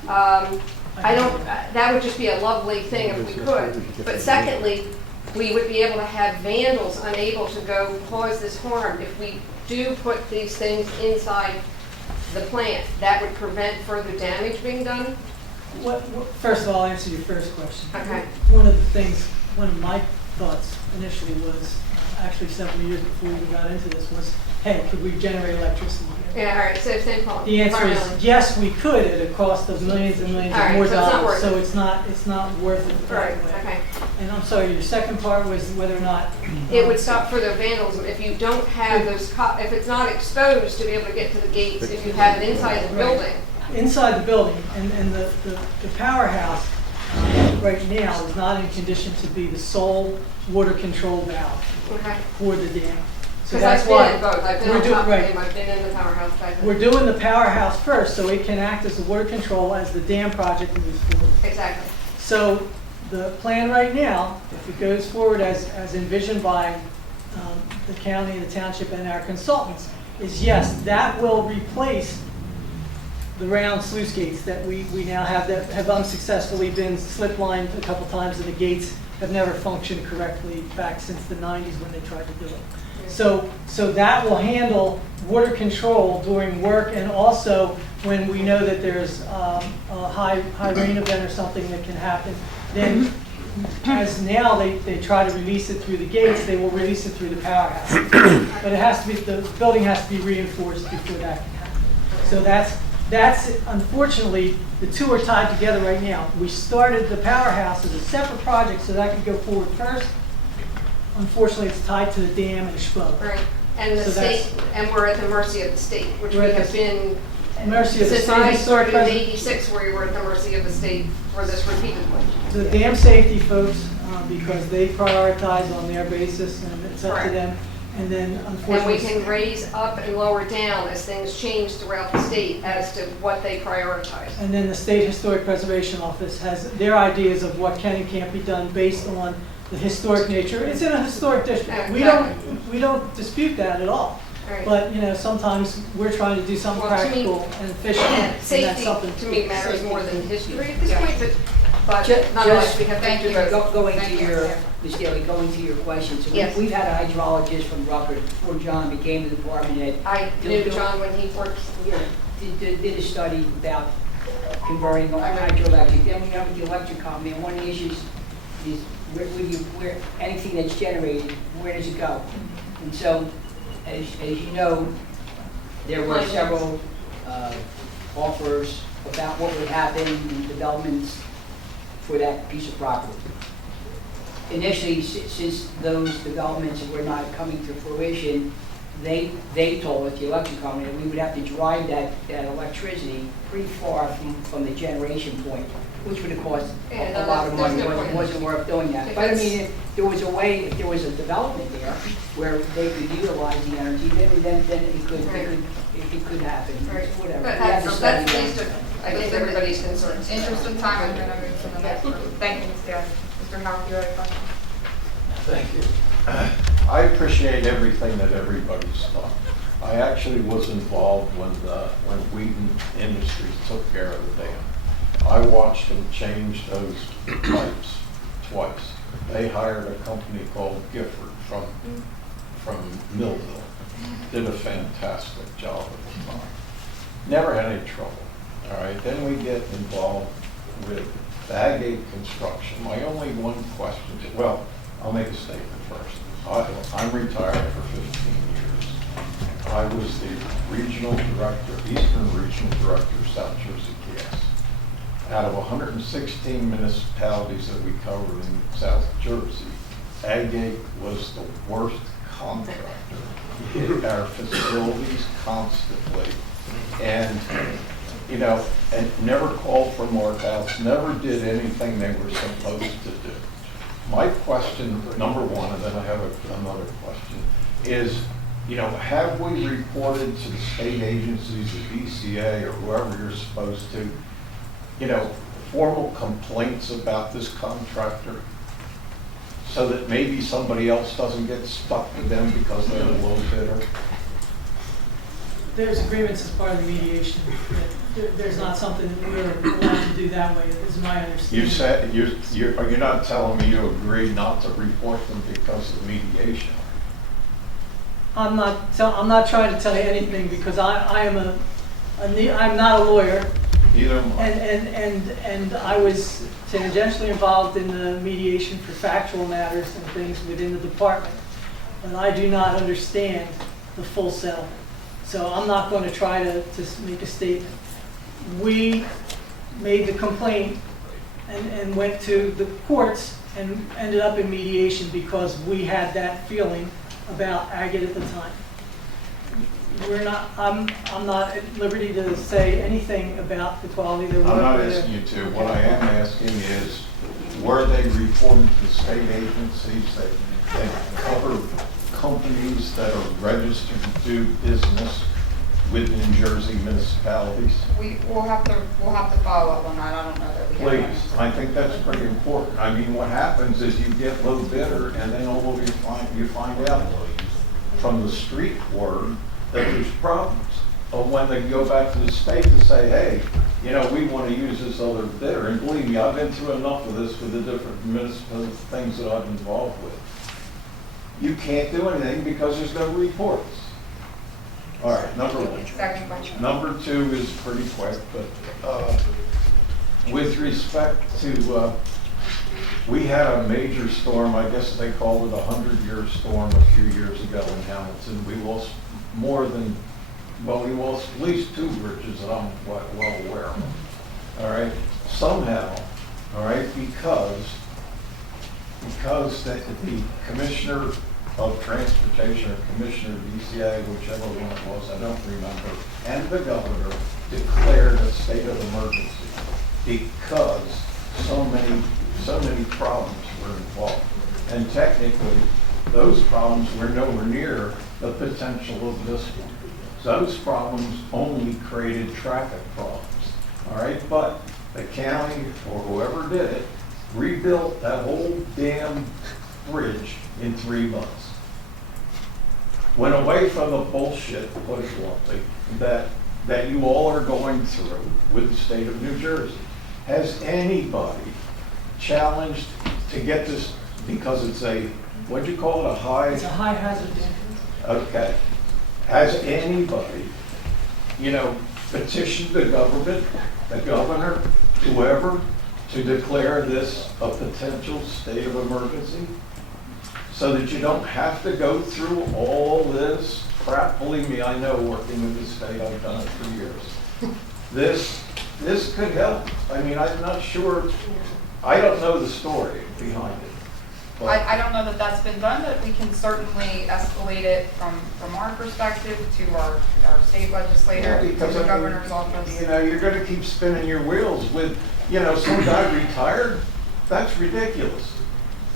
That would just be a lovely thing if we could. But secondly, we would be able to have vandals unable to go cause this harm. If we do put these things inside the plant, that would prevent further damage being done? First of all, I'll answer your first question. Okay. One of my thoughts initially was, actually several years before we got into this, was, hey, could we generate electricity here? Yeah, all right, so same problem. The answer is yes, we could at a cost of millions and millions of more dollars. So it's not worth it. Right, okay. And I'm sorry, your second part was whether or not it would stop further vandalism if you don't have those, if it's not exposed to be able to get to the gates, if you have it inside the building. Inside the building, and the powerhouse right now is not in condition to be the sole water control valve for the dam. So that's why I've been on top of them. I've been in the powerhouse. We're doing the powerhouse first, so it can act as the water control as the dam project moves forward. Exactly. So the plan right now, if it goes forward as envisioned by the county, the township, and our consultants, is yes, that will replace the round sluice gates that we now have that have unsuccessfully been slip lined a couple times, and the gates have never functioned correctly back since the 90s when they tried to do it. So that will handle water control during work, and also when we know that there's a high rain event or something that can happen, then as now they try to release it through the gates, they will release it through the powerhouse. But it has to be, the building has to be reinforced before that can happen. So that's unfortunately, the two are tied together right now. We started the powerhouse as a separate project so that could go forward first. Unfortunately, it's tied to the dam and SHPO. Right, and the state, and we're at the mercy of the state, which we have been since I started in '86, we were at the mercy of the state for this repeatedly. The dam safety folks, because they prioritize on their basis, and it's up to them. And then And we unfortunately. can raise up and lower down as things change throughout the state as to what they prioritize. And then the State Historic Preservation Office has their ideas of what can and can't be done based on the historic nature. It's in a historic district. We don't dispute that at all. Right. But, you know, sometimes we're trying to do something Well, to me- practical and efficient. Yeah, and that's safety something to me matters more than history at this Yeah. point, but Just- nonetheless, we have thank to do you. both. Going Thank to you. your, Ms. Daly, going to your question, so Yes. we've had a hydrologist from Rutgers before John became the department head. I knew John when he worked here. Did a study about converting on hydroelectric. Then we have the electric company, and one of the issues is where anything that's generated, where does it go? And so, as you know, there were several offers about what would happen in developments for that piece of property. Initially, since those developments were not coming to fruition, they told us, the electric company, that we would have to drive that electricity pretty far from the generation point, which would have cost Yeah, a lot of there's money. no It point. wasn't worth doing that. If But I it's- mean, if there was a way, if there was a development there where they could utilize the energy, then it could happen, Right. whatever. But We had to that's study at that. least, I think everybody's concerns. Interest in time, I'm gonna move to the next one. Thank you, Ms. Daly. Mr. Howard, you had a question? Thank you. I appreciate everything that everybody's done. I actually was involved when Wheaton Industries took care of the dam. I watched them change those pipes twice. They hired a company called Gifford from Millville. Did a fantastic job at the time. Never had any trouble. All right, then we get involved with the Agate construction. My only one question, well, I'll make a statement first. I'm retired for 15 years. I was the regional director, Eastern Regional Director of South Jersey Gas. Out of 116 municipalities that we covered in South Jersey, Agate was the worst contractor. Hit our facilities constantly. And, you know, and never called for markouts, never did anything they were supposed to do. My question, number one, and then I have another question, is, you know, have we reported to the state agencies, the BCA, or whoever you're supposed to, you know, formal complaints about this contractor? So that maybe somebody else doesn't get stuck with them because they're a low bidder? There's agreements as part of the mediation. There's not something that we're allowed to do that way, is my understanding. You said, you're not telling me you agree not to report them because of mediation? I'm not trying to tell you anything because I'm not a lawyer. Neither am I. And I was tangentially involved in the mediation for factual matters and things within the department. But I do not understand the full settlement. So I'm not going to try to make a statement. We made the complaint and went to the courts and ended up in mediation because we had that feeling about Agate at the time. I'm not at liberty to say anything about the quality of their work. I'm not or their- asking you to. What I am asking is, were they reported to state agencies that cover companies that are registered to do business with New Jersey municipalities? We'll have to follow up on that. I don't know that we have. Please, I think that's pretty important. I mean, what happens is you get low bidder, and then all over you find out from the street word that there's problems. But when they go back to the state to say, hey, you know, we want to use this other bidder, and believe me, I've been through enough of this with the different municipal things that I'm involved with. You can't do anything because there's no reports. All right, number one. Second question. Number two is pretty quick, but with respect to, we had a major storm, I guess they called it a 100-year storm a few years ago in Hamilton. We lost we lost at least 2 bridges that I'm well aware of. All right, somehow, all right, because the Commissioner of Transportation or Commissioner of DCA, whichever one it was, I don't remember, and the governor declared a state of emergency because so many problems were involved. And technically, those problems were nowhere near the potential of this one. Those problems only created traffic problems, all right? But the county, or whoever did it, rebuilt that whole damn bridge in 3 months. Went away from the bullshit, to put it bluntly, that you all are going through with the state of New Jersey. Has anybody challenged to get this, because it's a, what'd you call it, a high? It's a high hazard dam. Okay. Has anybody, petitioned the government, the governor, whoever, to declare this a potential state of emergency? So that you don't have to go through all this crap. Believe me, I know, working with the state, I've done it for years. This could help. I mean, I'm not sure, I don't know the story behind it. but- I don't know that that's been done, but we can certainly escalate it from our perspective to our state legislator, to Because, the I mean, governor's office. You're gonna keep spinning your wheels with, some guy retired. That's ridiculous.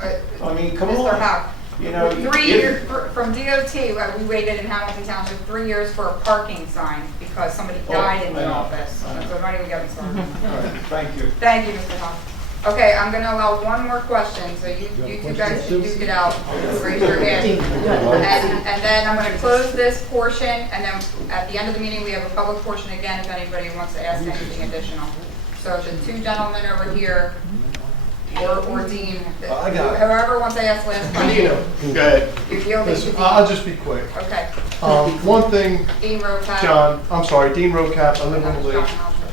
I mean, come Mr. on. Howe, You know, 3 if- years, from DOT, we waited in Hamilton Township 3 years for a parking sign because somebody died in I the know. office. I know. So I'm not even getting started. All right, thank you. Thank you, Mr. Howe. Okay, I'm gonna allow one more question, so you two guys should duke it out. Raise your hand. And then I'm gonna close this portion, and then at the end of the meeting, we have a public portion again if anybody wants to ask anything additional. So the two gentlemen over here, or Dean, I got it. whoever wants to ask last question. Go ahead. You feel that Listen, you- I'll just be quick. Okay. One thing, Dean Rocap. John, I'm sorry, Dean Rocap, I live on the lake.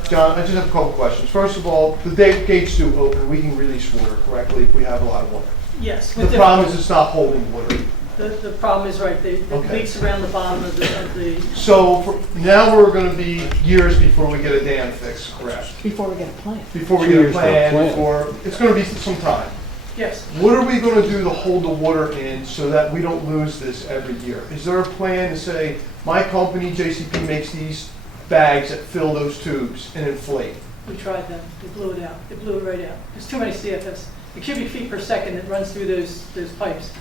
John, I just have a couple questions. First of all, the gates do open, we can release water correctly if we have a lot of water. Yes. The problem is it's not holding water. The problem is, right, the Okay. leaks around the bottom of the, So now we're gonna be years before we get a dam fixed, correct? Before we get a plan. Before we 2 get a years for a plan, plan. before, it's gonna be some time. yes. What are we gonna do to hold the water in so that we don't lose this every year? Is there a plan to say, my company, JCP, makes these bags that fill those tubes and inflate? We tried that, they blew it out, they blew it right out. There's too many CFS. The cubic feet per second that runs through those pipes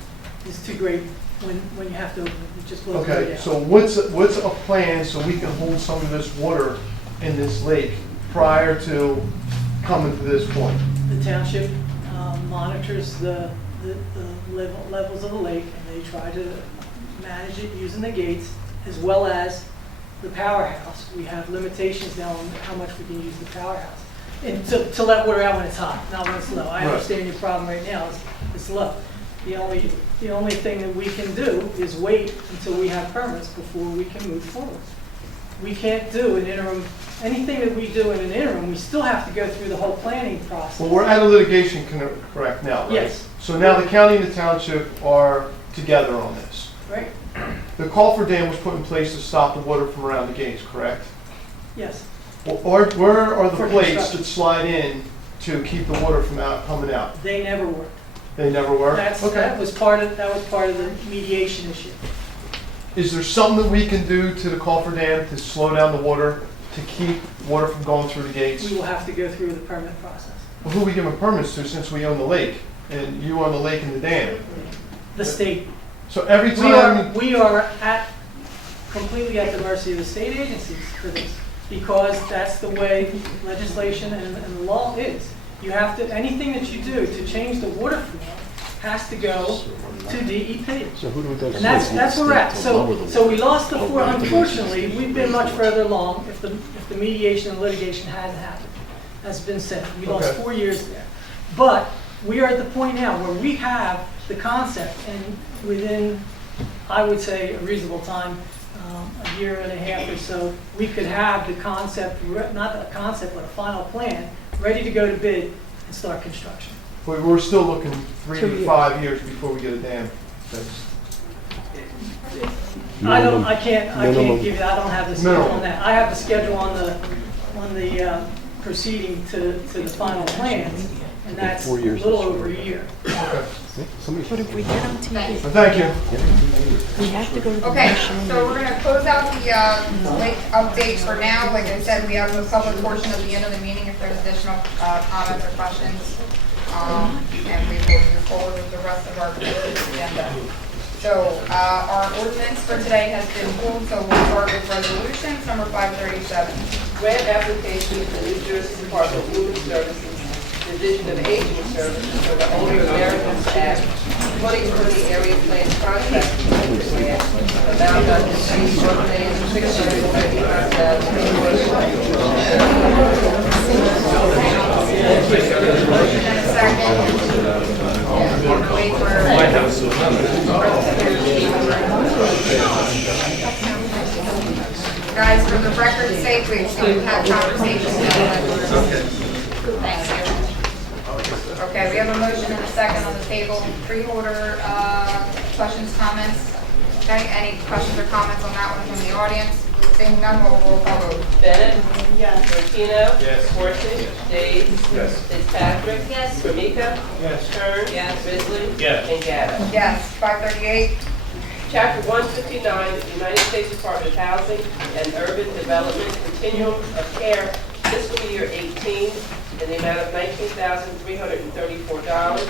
is too great when you have to open it, it just blows right out. Okay, so what's a plan so we can hold some of this water in this lake prior to coming to this point? The township monitors the levels of the lake, and they try to manage it using the gates as well as the powerhouse. We have limitations now on how much we can use the powerhouse. And to let water out when it's hot, not when it's low. I Right. understand your problem right now is it's low. The only thing that we can do is wait until we have permits before we can move forward. We can't do an interim, anything that we do in an interim, we still have to go through the whole planning process. Well, we're at a litigation correct now, right? Yes. So now the county and the township are together on this. Right? The call for dam was put in place to stop the water from around the gates, correct? Yes. Well, where are the For plates construction. that slide in to keep the water from coming out? They never worked. They never were? That Okay. was part of the mediation issue. Is there something that we can do to the call for dam to slow down the water, to keep water from going through the gates? We will have to go through the permit process. Well, who are we giving permits to since we own the lake? And you own the lake and the dam? The state. So every time, We are completely at the mercy of the state agencies for this, because that's the way legislation and the law is. You have to, anything that you do to change the water flow has to go to DEP. So who do we go to? And that's where we're at. So we lost the four, unfortunately, we've been much further along if the mediation and litigation hadn't happened, as been said. We lost Okay. 4 years there. But we are at the point now where we have the concept, and within, I would say, a reasonable time, a year and a half or so, we could have the concept, not a concept, but a final plan, ready to go to bid and start construction. but we're still looking 3 2 to years. 5 years before we get a dam fixed. I can't give you, I don't have the schedule Minimum. on that. I have the schedule on the proceeding to the final plans, and that's a 4 years. little over a year. But if we get on TV, But thank you. we have to go to the Okay, national. so we're gonna close out the lake update for now. Like I said, we have a public portion at the end of the meeting if there's additional comments or questions. And we will move forward with the rest of our agenda. So, our ordinance for today has been pulled, so we'll start with resolutions, number 537. Grant application to the New Jersey Department of Human Services, Division of Aging Services for the Older Americans Act 2020 Area Plan Contract Grant, amount not to exceed Motion and a second. Wait for. Guys, for the record's sake, we have conversations. Thank you. Okay, we have a motion and a second on the table. Freeholder, questions, comments? Okay, any questions or comments on that one from the audience? Seeing none, we'll roll call vote. Bennett? Yes. Martino? Yes. Forte? Days? Yes. Fitzpatrick? Yes. Ramika? Yes. Kern? Yes. Risley? Yes. And Gata. Yes, 538. Chapter 159, United States Department of Housing and Urban Development, Continuum of Care, fiscal year 18, in the amount of $19,334.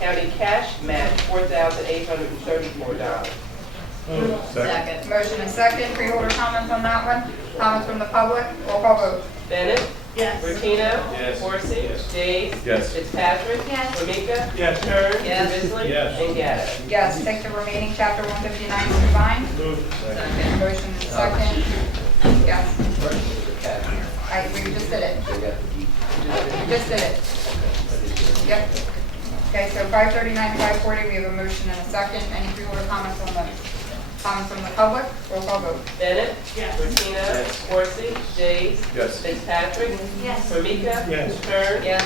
County cash match, $4,834. Second. Motion and second. Freeholder comments on that one? Comments from the public? Roll call vote. Bennett? Yes. Martino? Yes. Horsey? Yes. Days? Yes. Fitzpatrick? Yes. Ramika? Yes. Kern? Yes. Risley? Yes. And Gata. Yes, take the remaining chapter 159 combined. Second. Motion and second. Yes. We just did it. We just did it. Yep. Okay, so 539 and 540, we have a motion and a second. Any freeholder comments on those? Comments from the public? Roll call vote. Bennett? Yes. Martino? Yes. Horsey? Days? Yes. Fitzpatrick? Yes. Ramika? Yes. Kern? Yes.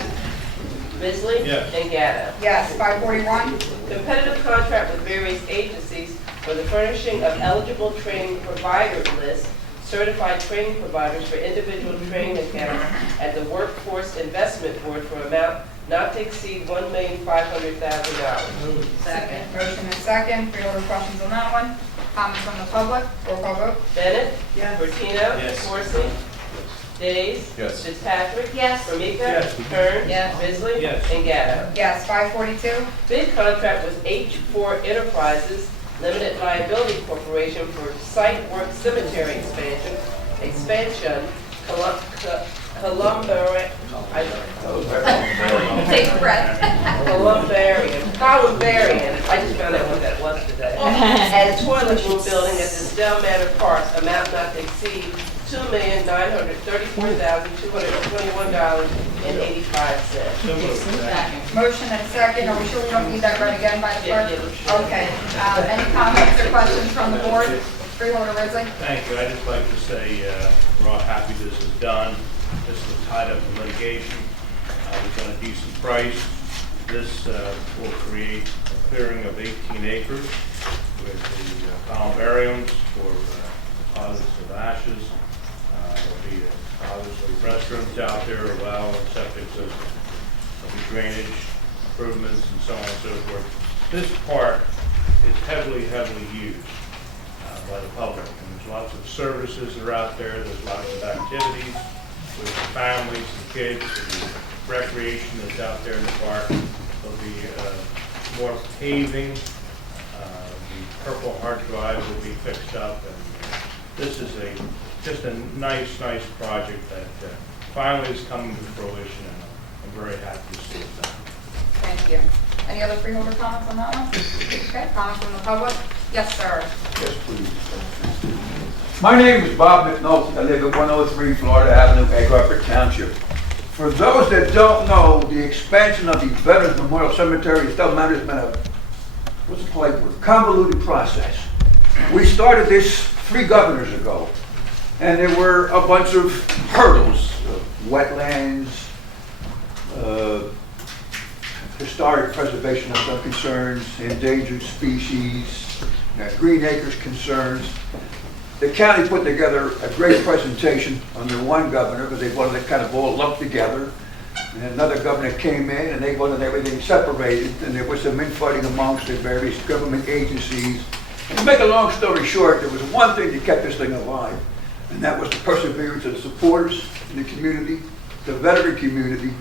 Risley? Yes. And Gata. Yes, 541. Competitive contract with various agencies for the furnishing of eligible training provider list, certified training providers for individual training accounts at the Workforce Investment Board for amount not to exceed $1,500,000. Second. Motion and second. Freeholder questions on that one? Comments from the public? Roll call vote. Bennett? Yes. Martino? Yes. Horsey? Days? Yes. Fitzpatrick? Yes. Ramika? Yes. Kern? Yes. Risley? Yes. And Gata. Yes, 542. Bid contract with H4 Enterprises Limited Liability Corporation for site work cemetery expansion, Columbarium, Take a breath. Columbarium, I just found out what that was today. And toilet room building at the Stell Manor Park, amount not to exceed $2,934,221.85. Motion and second. Are we sure we don't need that read again by the Yeah, clerk? yeah, sure. Okay. Any comments or questions from the board? Freeholder Risley? Thank you. I'd just like to say we're all happy this is done. This was tied up in litigation. We've done a decent price. This will create a clearing of 18 acres with the columbariums for deposits of ashes. There'll be obviously restrooms out there, a well, and septic system. There'll be drainage improvements and so on and so forth. This park is heavily used by the public. And there's lots of services that are out there. There's lots of activities with the families, the kids, the recreation that's out there in the park. There'll be more paving. The Purple Heart Drive will be fixed up. And this is just a nice project that finally is coming to fruition, and I'm very happy to see it done. Thank you. Any other freeholder comments on that one? Okay, comments from the public? Yes, sir. Yes, please. My name is Bob McNulty. I live at 103 Florida Avenue, Egg Harbor Township. For those that don't know, the expansion of the Veterans Memorial Cemetery in Stell Manor has been a convoluted process. We started this 3 governors ago, and there were a bunch of hurdles, wetlands, historic preservation of some concerns, endangered species, green acres concerns. The county put together a great presentation under one governor, because they wanted it kind of all lumped together. And another governor came in and they wanted everything separated, and there was some infighting amongst the various government agencies. And to make a long story short, there was one thing that kept this thing alive, and that was the perseverance of the supporters in the community, the veteran community,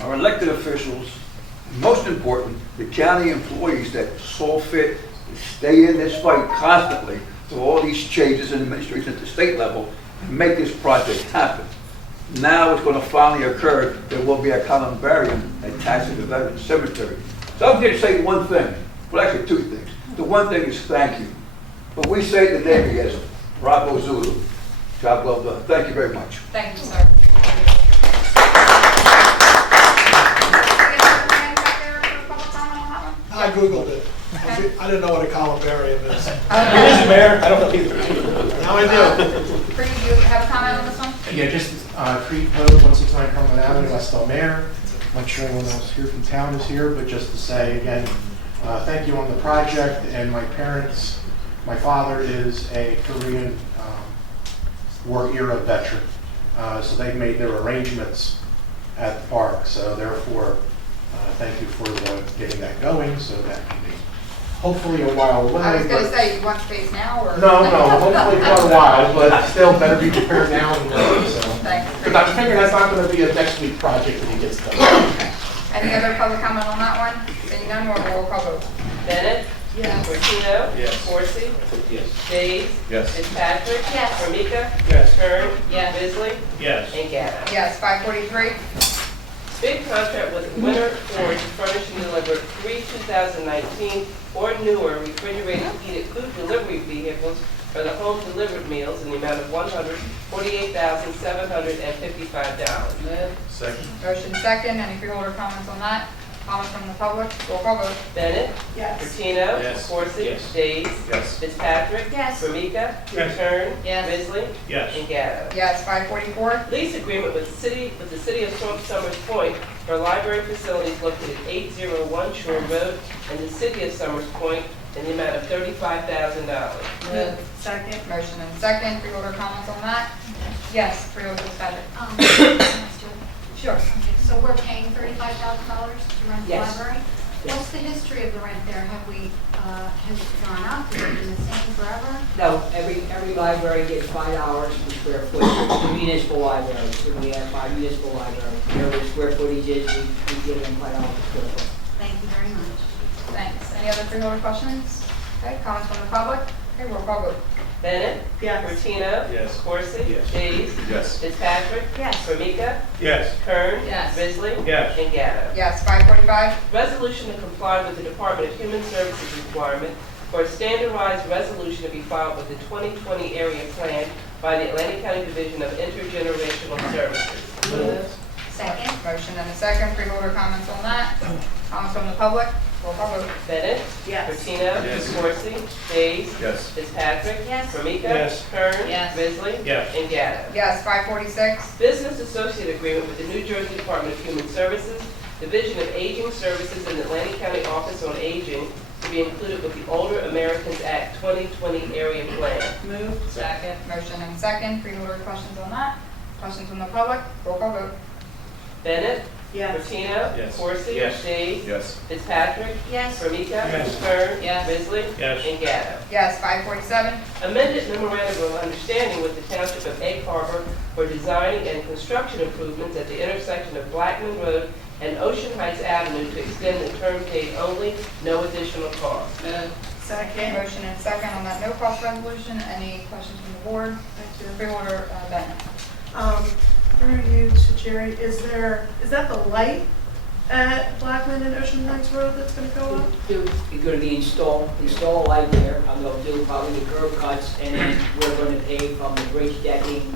our elected officials, and most important, the county employees that saw fit to stay in this fight constantly through all these changes in administration at the state level and make this project happen. Now it's going to finally occur. There will be a columbarium attached to the Veterans Cemetery. So I'm here to say one thing. Well, actually two things. The one thing is thank you. But we say the Navy as Bravo Zulu. Job well done. Thank you very much. Thank you, sir. I Googled it. I didn't know what a columbarium is. Mayor, I don't know either. Now I do. Bree, do you have a comment on this one? Yeah, just Creed Code, 169 Cumberland Avenue, West Elmere. I'm not sure anyone else here from town is here, but just to say again, thank you on the project. And my parents, my father is a Korean war era veteran, so they've made their arrangements at the park. So therefore, thank you for getting that going, so that can be hopefully a while away. I was going to but- say, you want space now, or? No, hopefully for a while, but still better be prepared now than later, so. Thanks. But I'm figuring that's not gonna be a next week project when he gets done. Any other public comment on that one? Seeing none, roll call vote. Bennett? Yes. Martino? Yes. Coursey? Yes. Days? Yes. Fitzpatrick? Yes. Formika? Yes. Kern? Yes. Bisley? Yes. And Gatto. Yes, 543. Bid contract with Winter Ford to furnish and deliver 3 2019 or newer refrigerated heated food delivery vehicles for the home delivered meals in the amount of $148,755. Second. Motion second. Any freeholder comments on that? Comments from the public? Roll call vote. Bennett? Yes. Martino? Yes. Coursey? Yes. Days? Yes. Fitzpatrick? Yes. Formika? Yes. Kern? Yes. Bisley? Yes. And Gatto. Yes, 544. Lease agreement with the city of Summers Point for library facilities located at 801 Shore Road and the city of Summers Point in the amount of $35,000. Second. Motion and second. Freeholder comments on that? Yes, freeholder Fitzpatrick. Sure. So we're paying $35,000 to rent the Yes. library? What's the history of the rent there? Has it gone up? Has it been the same forever? No, every library gets $5 per square foot. It's a municipal library, so we have 5 municipal libraries. Whatever the square footage is, we give them $5 per square foot. Thank you very much. Thanks. Any other freeholder questions? Okay, comments from the public? Okay, roll call vote. Bennett? Yes. Martino? Yes. Coursey? Yes. Days? Yes. Fitzpatrick? Yes. Formika? Yes. Kern? Yes. Bisley? Yes. And Gatto. Yes, 545. Resolution to comply with the Department of Human Services requirement for a standardized resolution to be filed with the 2020 area plan by the Atlantic County Division of Intergenerational Services. Second? Motion and a second. Freeholder comments on that? Comments from the public? Roll call vote. Bennett? Yes. Martino? Yes. Coursey? Days? Yes. Fitzpatrick? Yes. Formika? Yes. Kern? Yes. Bisley? Yes. And Gatto. Yes, 546. Business Associate Agreement with the New Jersey Department of Human Services, Division of Aging Services and Atlantic County Office on Aging to be included with the Older Americans Act 2020 Area Plan. Move. Second. Motion and second. Freeholder questions on that? Questions from the public? Roll call vote. Bennett? Yes. Martino? Yes. Coursey? Yes. Days? Yes. Fitzpatrick? Yes. Formika? Yes. Kern? Yes. Bisley? Yes. And Gatto. Yes, 547. Amended memorandum of understanding with the Township of Egg Harbor for designing and construction improvements at the intersection of Blackman Road and Ocean Heights Avenue to extend the term paid only, no additional cost. Second? Motion and second on that no-cost resolution. Any questions from the board? Freeholder Bennett. Through you to Jerry, is that the light at Blackman and Ocean Heights Road that's gonna go up? You're gonna be install a light there. I'm gonna do probably the curb cuts, and then we're gonna pave from the bridge decking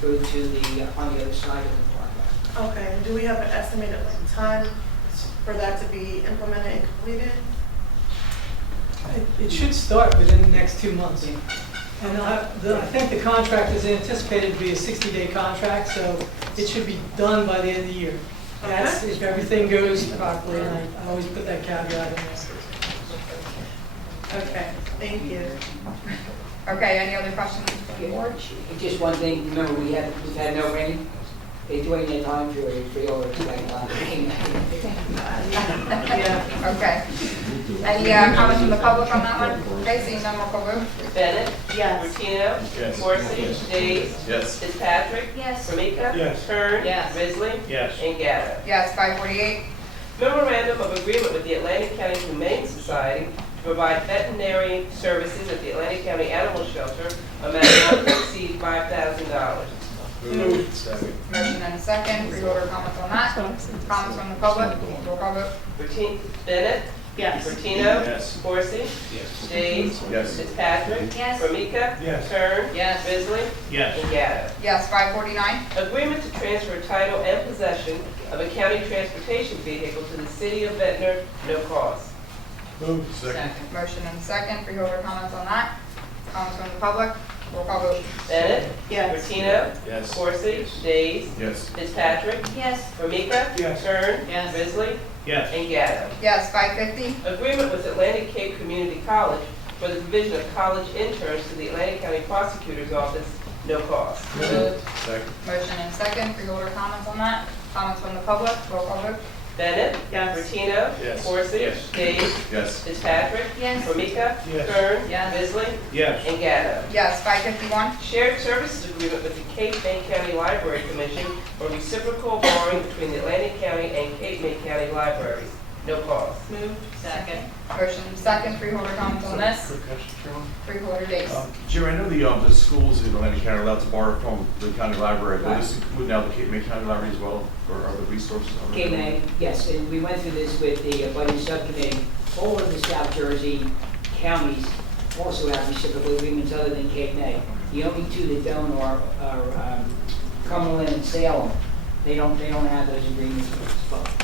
through to the, on the other side of the parkway. Okay, and do we have an estimated time for that to be implemented and completed? It should start within the next 2 months. And I think the contract is anticipated to be a 60-day contract, so it should be done by the end of the year. That's if everything goes properly, and I always put that caveat in there. Okay, thank you. Okay, any other questions from the board? Just one thing, remember, we've had no rain. During that time period, Freeholder expect a lot of rain. Yeah, okay. Any comments from the public on that one? Okay, seeing none, roll call vote. Bennett? Yes. Martino? Yes. Coursey? Yes. Days? Yes. Fitzpatrick? Yes. Formika? Yes. Kern? Yes. Bisley? Yes. And Gatto. Yes, 548. Memorandum of Agreement with the Atlantic County Humane Society to provide veterinary services at the Atlantic County Animal Shelter amounting not to exceed $5,000. Motion and a second. Freeholder comments on that? Comments from the public? Roll call vote. Bennett? Yes. Bertino? Yes. Corsi? Yes. James? Yes. Fitzpatrick? Yes. Formica? Yes. Kern? Yes. Bisley? Yes. And Gatto. Yes, 549. Agreement to transfer title and possession of a county transportation vehicle to the city of Ventnor, no cost. Moved. Second. Motion and a second. Freeholder comments on that? Comments from the public? Roll call vote. Bennett? Yes. Bertino? Yes. Corsi? Days? Yes. Fitzpatrick? Yes. Formica? Yes. Kern? Yes. Bisley? Yes. And Gatto. Yes, 550. Agreement with Atlantic Cape Community College for the provision of college interns to the Atlantic County Prosecutor's Office, no cost. Moved. Second. Motion and a second. Freeholder comments on that? Comments from the public? Roll call vote. Bennett? Yes. Bertino? Yes. Corsi? Yes. Days? Yes. Fitzpatrick? Yes. Formica? Yes. Kern? Yes. Bisley? Yes. And Gatto. Yes, 551. Shared services agreement with the Cape May County Library Commission for reciprocal borrowing between the Atlantic County and Cape May County Libraries, no cost. Moved. Second. Motion and a second. Freeholder comments on this? Quick question, Chairman. Freeholder Days. Jerry, I know the schools in Atlantic County are allowed to borrow from the county library, but this include now the Cape May County Library as well, or other resources? Cape May, yes, and we went through this with the budget subcommittee. All of the South Jersey counties also have reciprocal agreements other than Cape May. The only two that don't are Cumberland and Salem. They don't have those agreements.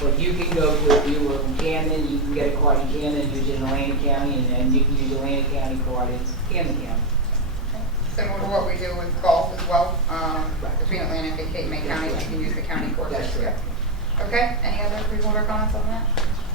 But you can go to, if you were in Camden, you can get a card in Camden, use it in Atlantic County, and then you can use Atlantic County card in Camden County. Similar to what we do with golf as well, between Atlantic and Cape May County, you can use the county courts. That's correct. Okay, any other freeholder comments on that?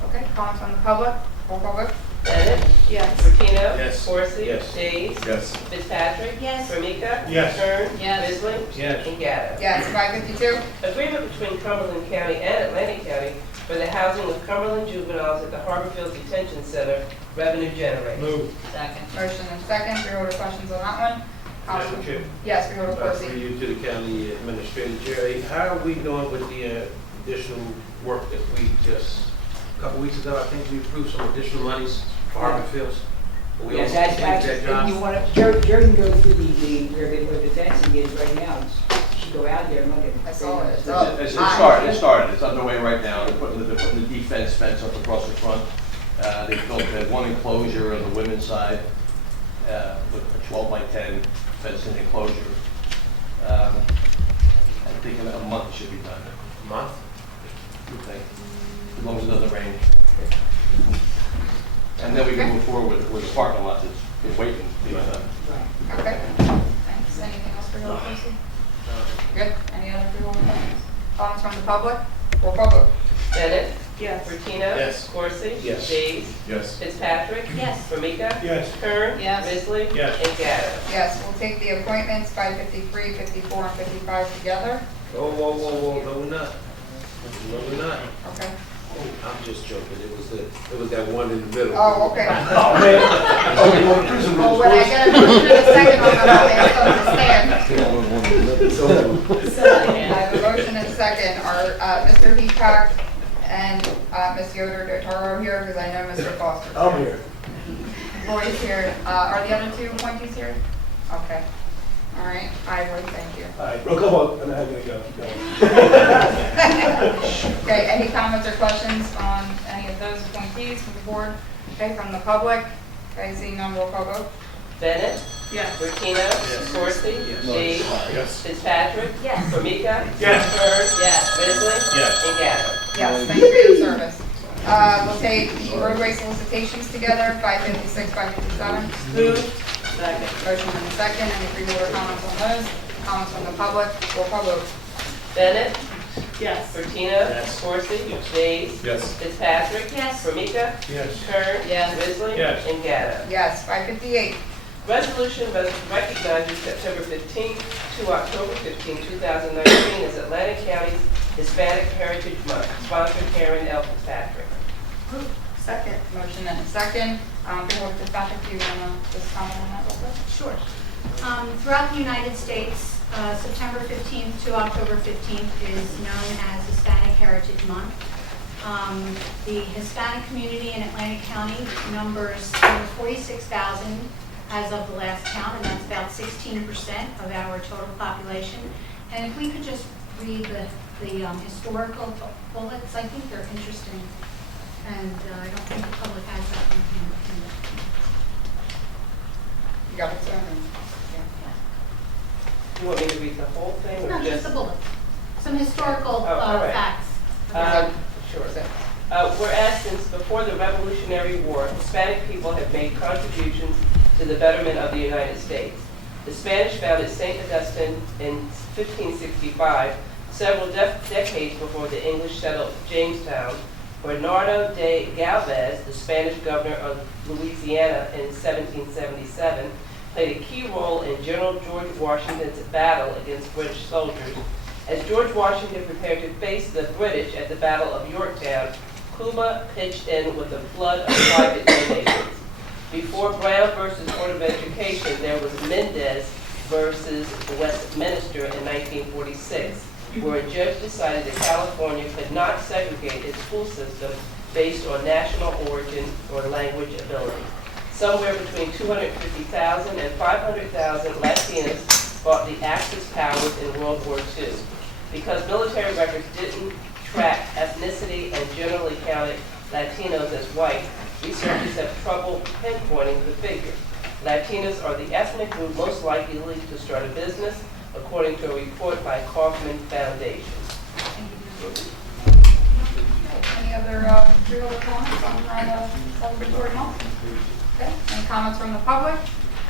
Okay, comments from the public? Roll call vote. Bennett? Yes. Bertino? Yes. Corsi? Yes. Days? Yes. Fitzpatrick? Yes. Formica? Yes. Kern? Yes. Bisley? Yes. And Gatto. Yes, 552. Agreement between Cumberland County and Atlantic County for the housing of Cumberland juveniles at the Harborfield Detention Center, revenue generating. Moved. Second. Motion and second. Freeholder questions on that one? Madam Chair. Yes, Freeholder For Corsi. you to the county administrator, Jerry, how are we doing with the additional work that we just, a couple weeks ago, I think we approved some additional monies for Harbor Fields? We Yes, almost that's, completed that if you job. want to, Jerry can go through where the fencing is right now. You should go out there and look at it. I saw it. It started, it's underway right now, they're putting the defense fence up across the front. They built one enclosure on the women's side, with a 12 by 10 fencing enclosure. I think in a month it should be done. A month? You think, as long as it doesn't rain. And then we can move forward with the parking lot that's been waiting to be done. Okay, thanks. Anything else, Freeholder Corsi? Good. Any other freeholder comments? Comments from the public? Roll call vote. Bennett? Yes. Bertino? Yes. Corsi? Yes. Days? Yes. Fitzpatrick? Yes. Formica? Yes. Kern? Yes. Bisley? Yes. And Gatto. Yes, we'll take the appointments 553, 54, and 55 together. Whoa, whoa, whoa, whoa, no, we're not. No, we're not. Okay. I'm just joking, it was that one in the middle. Oh, okay. Oh, man. Oh, you want prison Well, rules when I first? get a motion in a second, I'm going to stand. I have a motion and a second. Are Mr. Heacock and Ms. Yoder de Toro here? Because I know Mr. Foster's here. I'm here. Lloyd's here. Are the other two appointees here? Okay. All right. Ivory, thank you. All right, roll call vote, and I'm gonna go, keep going. Okay, any comments or questions on any of those appointees from the board? Okay, from the public? Okay, seeing none, roll call vote. Bennett? Yes. Bertino? Yes. Corsi? Yes. Days? Yes. Fitzpatrick? Yes. Formica? Yes. Kern? Yes. Bisley? Yes. And Gatto. Yes, thank you for your service. We'll take the roadway solicitations together, 556, 557. Moved. Second. Motion and a second. Any freeholder comments on those? Comments from the public? Roll call vote. Bennett? Yes. Bertino? Yes. Corsi? Yes. Days? Yes. Fitzpatrick? Yes. Formica? Yes. Kern? Yes. Bisley? Yes. And Gatto. Yes, 558. Resolution recognizing September 15 to October 15, 2019 as Atlantic County's Hispanic Heritage Month, sponsored Karen L. Fitzpatrick. Second. Motion and a second. Freeholder Fitzpatrick, do you want to just comment on that real quick? Sure. Throughout the United States, September 15th to October 15th is known as Hispanic Heritage Month. The Hispanic community in Atlantic County numbers over 46,000 as of the last count, and that's about 16% of our total population. And if we could just read the historical bullets, I think they're interesting. And I don't think the public has that in hand. You got it, sir? You want me to read the whole thing or No, just the bullets. Some historical all right. facts. Sure. Whereas since before the Revolutionary War, Hispanic people have made contributions to the betterment of the United States. The Spanish founded St. Augustine in 1565, several decades before the English settled Jamestown. Bernardo de Galvez, the Spanish governor of Louisiana in 1777, played a key role in General George Washington's battle against British soldiers. As George Washington prepared to face the British at the Battle of Yorktown, Cuba pitched in with a flood of private donations. Before Brown versus Board of Education, there was Mendez versus Westminster in 1946, where a judge decided that California could not segregate its school system based on national origin or language ability. Somewhere between 250,000 and 500,000 Latinos fought the Axis powers in World War II. Because military records didn't track ethnicity and generally counted Latinos as white, researchers have trouble pinpointing the figure. Latinos are the ethnic group most likely to start a business, according to a report by Kaufman Foundation. Any other freeholder comments on celebratory month? Okay, any comments from the public?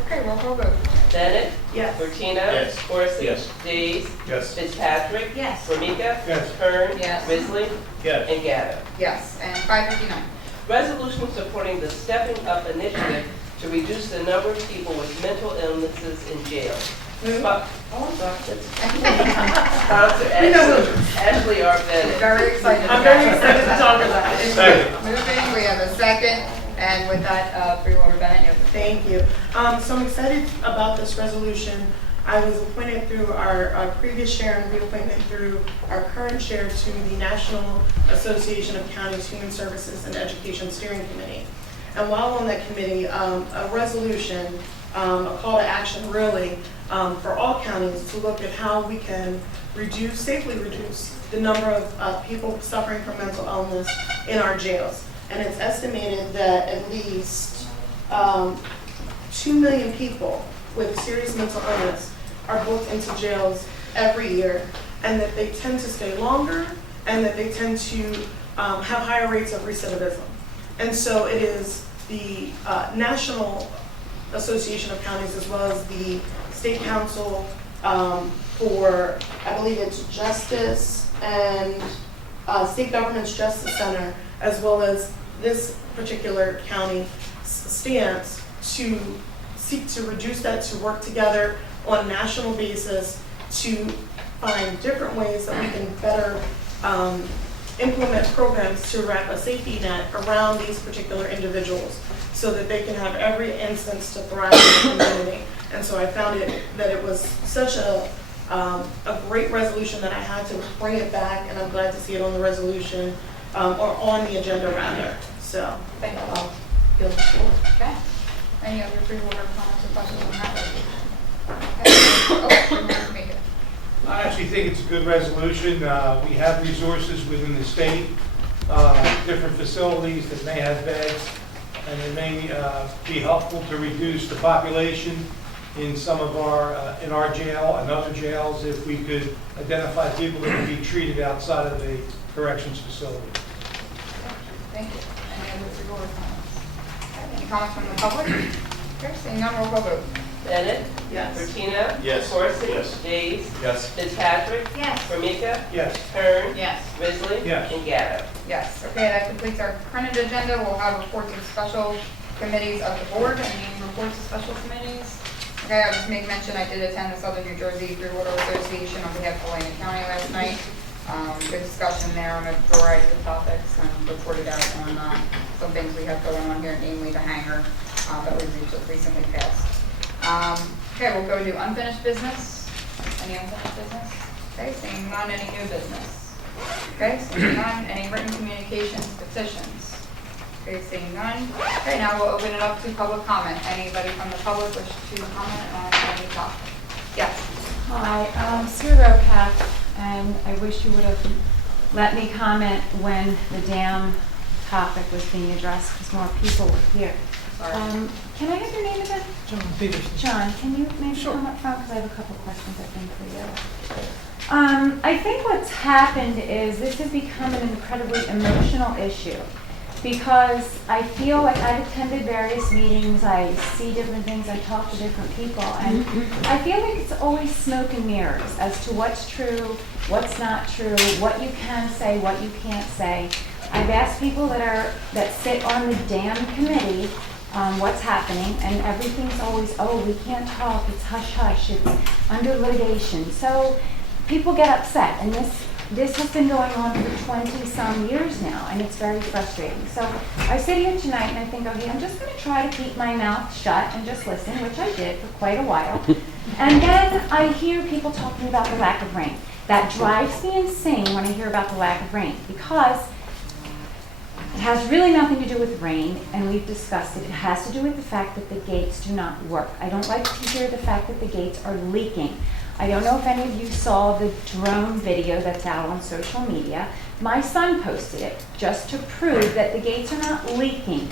Okay, roll call vote. Bennett? Yes. Bertina? Yes. Corsi? Yes. Dees? Yes. Fitzpatrick? Yes. Formica? Yes. Kern? Yes. Risley? Yes. And Gatto. Yes, and 5:59. Resolution supporting the Stepping Up initiative to reduce the number of people with mental illnesses in jail. Sponsor Ashley R. Bennett. Very excited. I'm very excited to talk about it. Second. Moving, we have a second, and with that, Freeholder Bennett, you have the Thank you. So I'm excited about this resolution. I was appointed through our previous chair and reappointment through our current chair to the National Association of Counties Human Services and Education Steering Committee. And while on that committee, a resolution, a call to action really, for all counties to look at how we can safely reduce the number of people suffering from mental illness in our jails. And it's estimated that at least 2 million people with serious mental illness are booked into jails every year, and that they tend to stay longer, and that they tend to have higher rates of recidivism. And so it is the National Association of Counties, as well as the State Council for, I believe it's Justice and State Government's Justice Center, as well as this particular county stance to seek to reduce that, to work together on a national basis to find different ways that we can better implement programs to wrap a safety net around these particular individuals so that they can have every instance to thrive in the community. And so I found that it was such a great resolution that I had to bring it back, and I'm glad to see it on the resolution, or on the agenda rather. So, Thank you. I'll yield the floor. Okay. Any other freeholder comments or questions on that resolution? Okay. Oh, Freeholder Meeting. I actually think it's a good resolution. We have resources within the state, different facilities that may have beds, and it may be helpful to reduce the population in some of in our jail and other jails if we could identify people that would be treated outside of the corrections facility. Thank you. Any other freeholder comments? Okay, any comments from the public? Okay, seeing none, roll call vote. Bennett? Yes. Bertina? Yes. Corsi? Yes. Dees? Yes. Fitzpatrick? Yes. Formica? Yes. Kern? Yes. Risley? Yes. And Gatto. Yes. Okay, that completes our printed agenda. We'll have reports of special committees of the board and the reports of special committees. Okay, I'll just make mention, I did attend the Southern New Jersey Freeholder Association on behalf of Atlantic County last night. Good discussion there on a variety of topics, and reported out on some things we have going on here, namely the hangar that we recently passed. Okay, we'll go to unfinished business. Any unfinished business? Okay, seeing none, any new business? Okay, seeing none. Any written communications, petitions? Okay, seeing none. Okay, now we'll open it up to public comment. Anybody from the public wish to comment on any topic? Yes. Hi, Sue Ropath, and I wish you would have let me comment when the dam topic was being addressed, because more people were here. Can I have your name again? John Peterson. John, can you maybe come up front, because I have a couple of questions, I think, for you. I think what's happened is this has become an incredibly emotional issue, because I feel like I've attended various meetings, I see different things, I talk to different people, and I feel like it's always smoke and mirrors as to what's true, what's not true, what you can say, what you can't say. I've asked people that sit on the dam committee what's happening, and everything's always, oh, we can't talk, it's hush-hush, it's under litigation. So people get upset, and this has been going on for 20-some years now, and it's very frustrating. So I sit here tonight and I think, okay, I'm just going to try to keep my mouth shut and just listen, which I did for quite a while. And then I hear people talking about the lack of rain. That drives me insane when I hear about the lack of rain, because it has really nothing to do with rain, and we've discussed it. It has to do with the fact that the gates do not work. I don't like to hear the fact that the gates are leaking. I don't know if any of you saw the drone video that's out on social media. My son posted it just to prove that the gates are not leaking,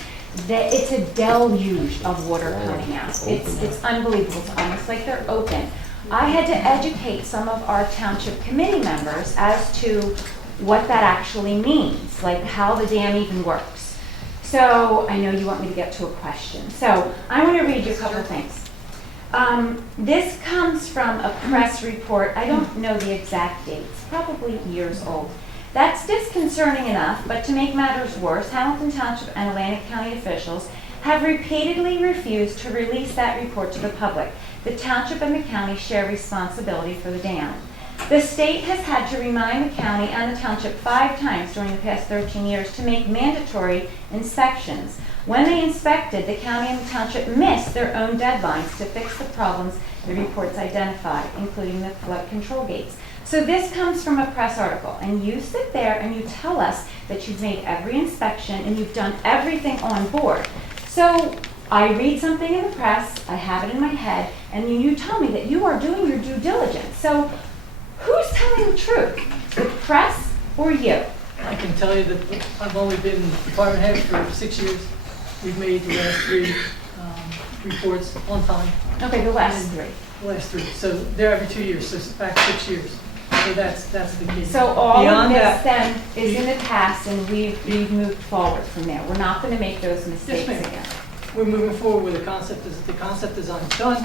that it's a deluge of water coming out. It's unbelievable. It's almost like they're open. I had to educate some of our township committee members as to what that actually means, like how the dam even works. So I know you want me to get to a question. So I want to read you a couple of things. This comes from a press report. I don't know the exact dates, probably years old. That's disconcerting enough, but to make matters worse, Hamilton Township and Atlantic County officials have repeatedly refused to release that report to the public. The township and the county share responsibility for the dam. The state has had to remind the county and the township 5 times during the past 13 years to make mandatory inspections. When they inspected, the county and the township missed their own deadlines to fix the problems the reports identified, including the flood control gates. So this comes from a press article, and you sit there and you tell us that you've made every inspection and you've done everything on board. So I read something in the press, I have it in my head, and you tell me that you are doing your due diligence. So who's telling the truth, the press or you? I can tell you that I've only been department head for 6 years. We've made the last 3 reports on time. Okay, the last 3. The last 3. So they're every 2 years, so it's back 6 years. So that's the key. So all Beyond of that, this then is in the past, and we've moved forward from there. We're not going to make those mistakes Yes, ma'am. again. We're moving forward with the concept design is done.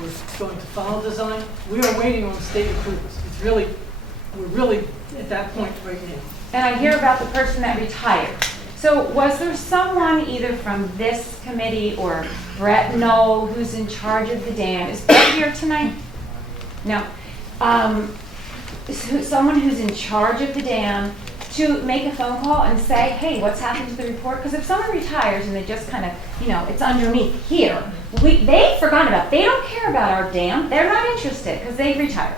We're going to follow design. We are waiting on state approvals. We're really at that point right now. And I hear about the person that retired. So was there someone either from this committee or Brett Knoll who's in charge of the dam? Is Brett here tonight? No. Someone who's in charge of the dam to make a phone call and say, hey, what's happened to the report? Because if someone retires and they just kind of, it's underneath here, they've forgotten about it. They don't care about our dam. They're not interested because they've retired.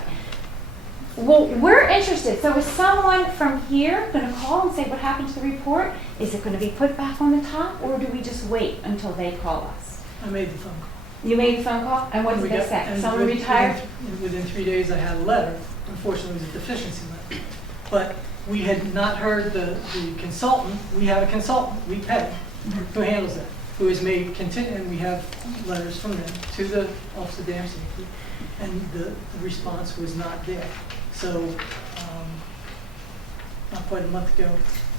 Well, we're interested. So is someone from here going to call and say what happened to the report? Is it going to be put back on the top, or do we just wait until they call us? I made the phone call. You made the phone call? And what did they say? And Someone retired? Within 3 days, I had a letter. Unfortunately, it was a deficiency letter. But we had not heard the consultant. We have a consultant, we pay, who handles that, who has made, and we have letters from them to the Office of Dam Safety, and the response was not there. So, not quite a month ago,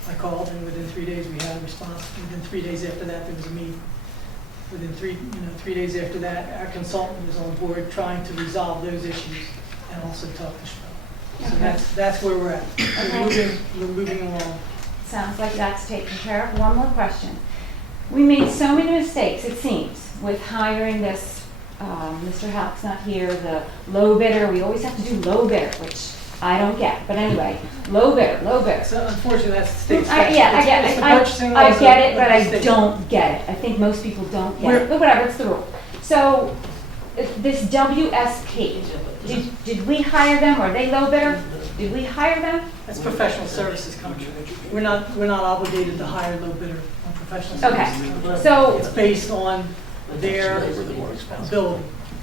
I called, and within 3 days we had a response. Within 3 days after that, there was a meeting. Within 3 days after that, our consultant was on board trying to resolve those issues and also talk to Schmo. So Okay. that's where we're at. Okay. We're moving along. Sounds like that's taken care of. One more question. We made so many mistakes, it seems, with hiring this, Mr. Houck's not here, the low bidder. We always have to do low bidder, which I don't get. But anyway, low bidder. So unfortunately, that's the state I statute. get It's the it. purchasing I laws get of it, but the I state. don't get it. I think most people don't get it. But whatever, it's the rule. So this WSP, did we hire them? Or are they low bidder? Did we hire them? That's professional services contract. We're not obligated to hire low bidder on professional Okay, services. so- It's based on their ability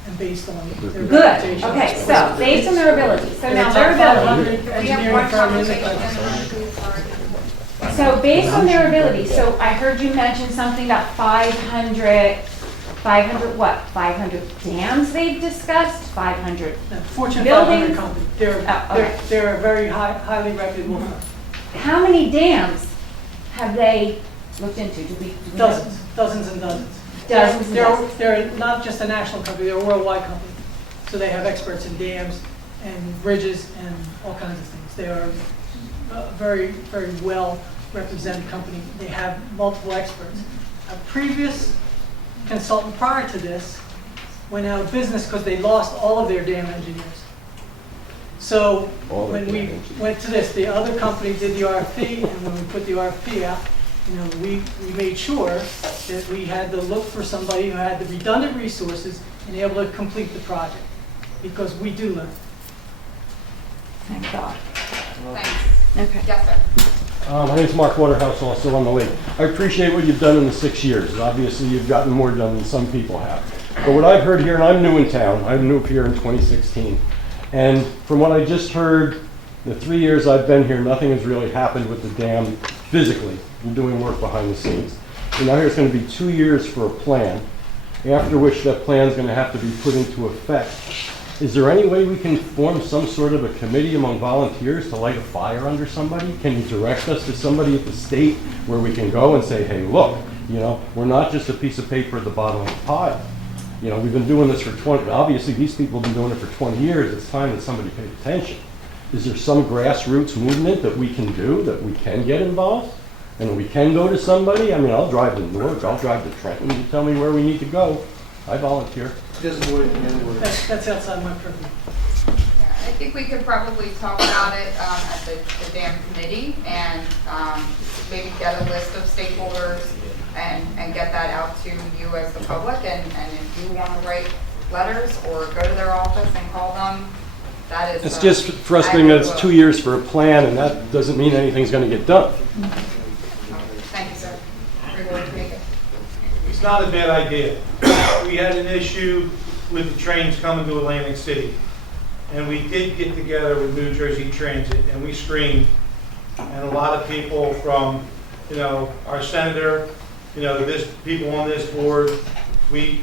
and based on their Good, reputation. okay, so, based on their ability, so And now it's their our ability. 500 engineering firm in the country. So based on their ability, so I heard you mention something about 500 what? 500 dams they've discussed, 500 Fortune 500 buildings? company. Oh, okay. They're a very highly reputable firm. How many dams have they looked into? Do we know? Dozens and dozens. Dozens and dozens. They're not just a national company, they're a worldwide company. So they have experts in dams and bridges and all kinds of things. They are a very, very well represented company. They have multiple experts. A previous consultant prior to this went out of business because they lost all of their dam engineers. So when we went to this, the other company did the RFP, and when we put the RFP out, we made sure that we had to look for somebody who had the redundant resources and able to complete the project, because we do learn. Thank God. Thanks. Okay. Yes, sir. My name's Mark Waterhouse, also on the lake. I appreciate what you've done in the 6 years. Obviously, you've gotten more done than some people have. But what I've heard here, and I'm new in town, I'm new here in 2016, and from what I just heard, the 3 years I've been here, nothing has really happened with the dam physically. You're doing work behind the scenes. And now here's going to be 2 years for a plan, after which that plan is going to have to be put into effect. Is there any way we can form some sort of a committee among volunteers to light a fire under somebody? Can you direct us to somebody at the state where we can go and say, hey, look, we're not just a piece of paper at the bottom of the pile. We've been doing this for 20, obviously these people have been doing it for 20 years. It's time that somebody paid attention. Is there some grassroots movement that we can do, that we can get involved? And we can go to somebody? I mean, I'll drive to Newark, I'll drive to Trenton, you tell me where we need to go. I volunteer. That's outside my purview. I think we could probably talk about it at the dam committee and maybe get a list of stakeholders and get that out to you as the public. And if you want to write letters or go to their office and call them, that is. It's just frustrating that it's 2 years for a plan, and that doesn't mean anything's going to get done. Thank you, sir. Freeholder Meeting. It's not a bad idea. We had an issue with the trains coming to Atlantic City. And we did get together with New Jersey Transit and we screened. And a lot of people from, our senator, this people on this board, we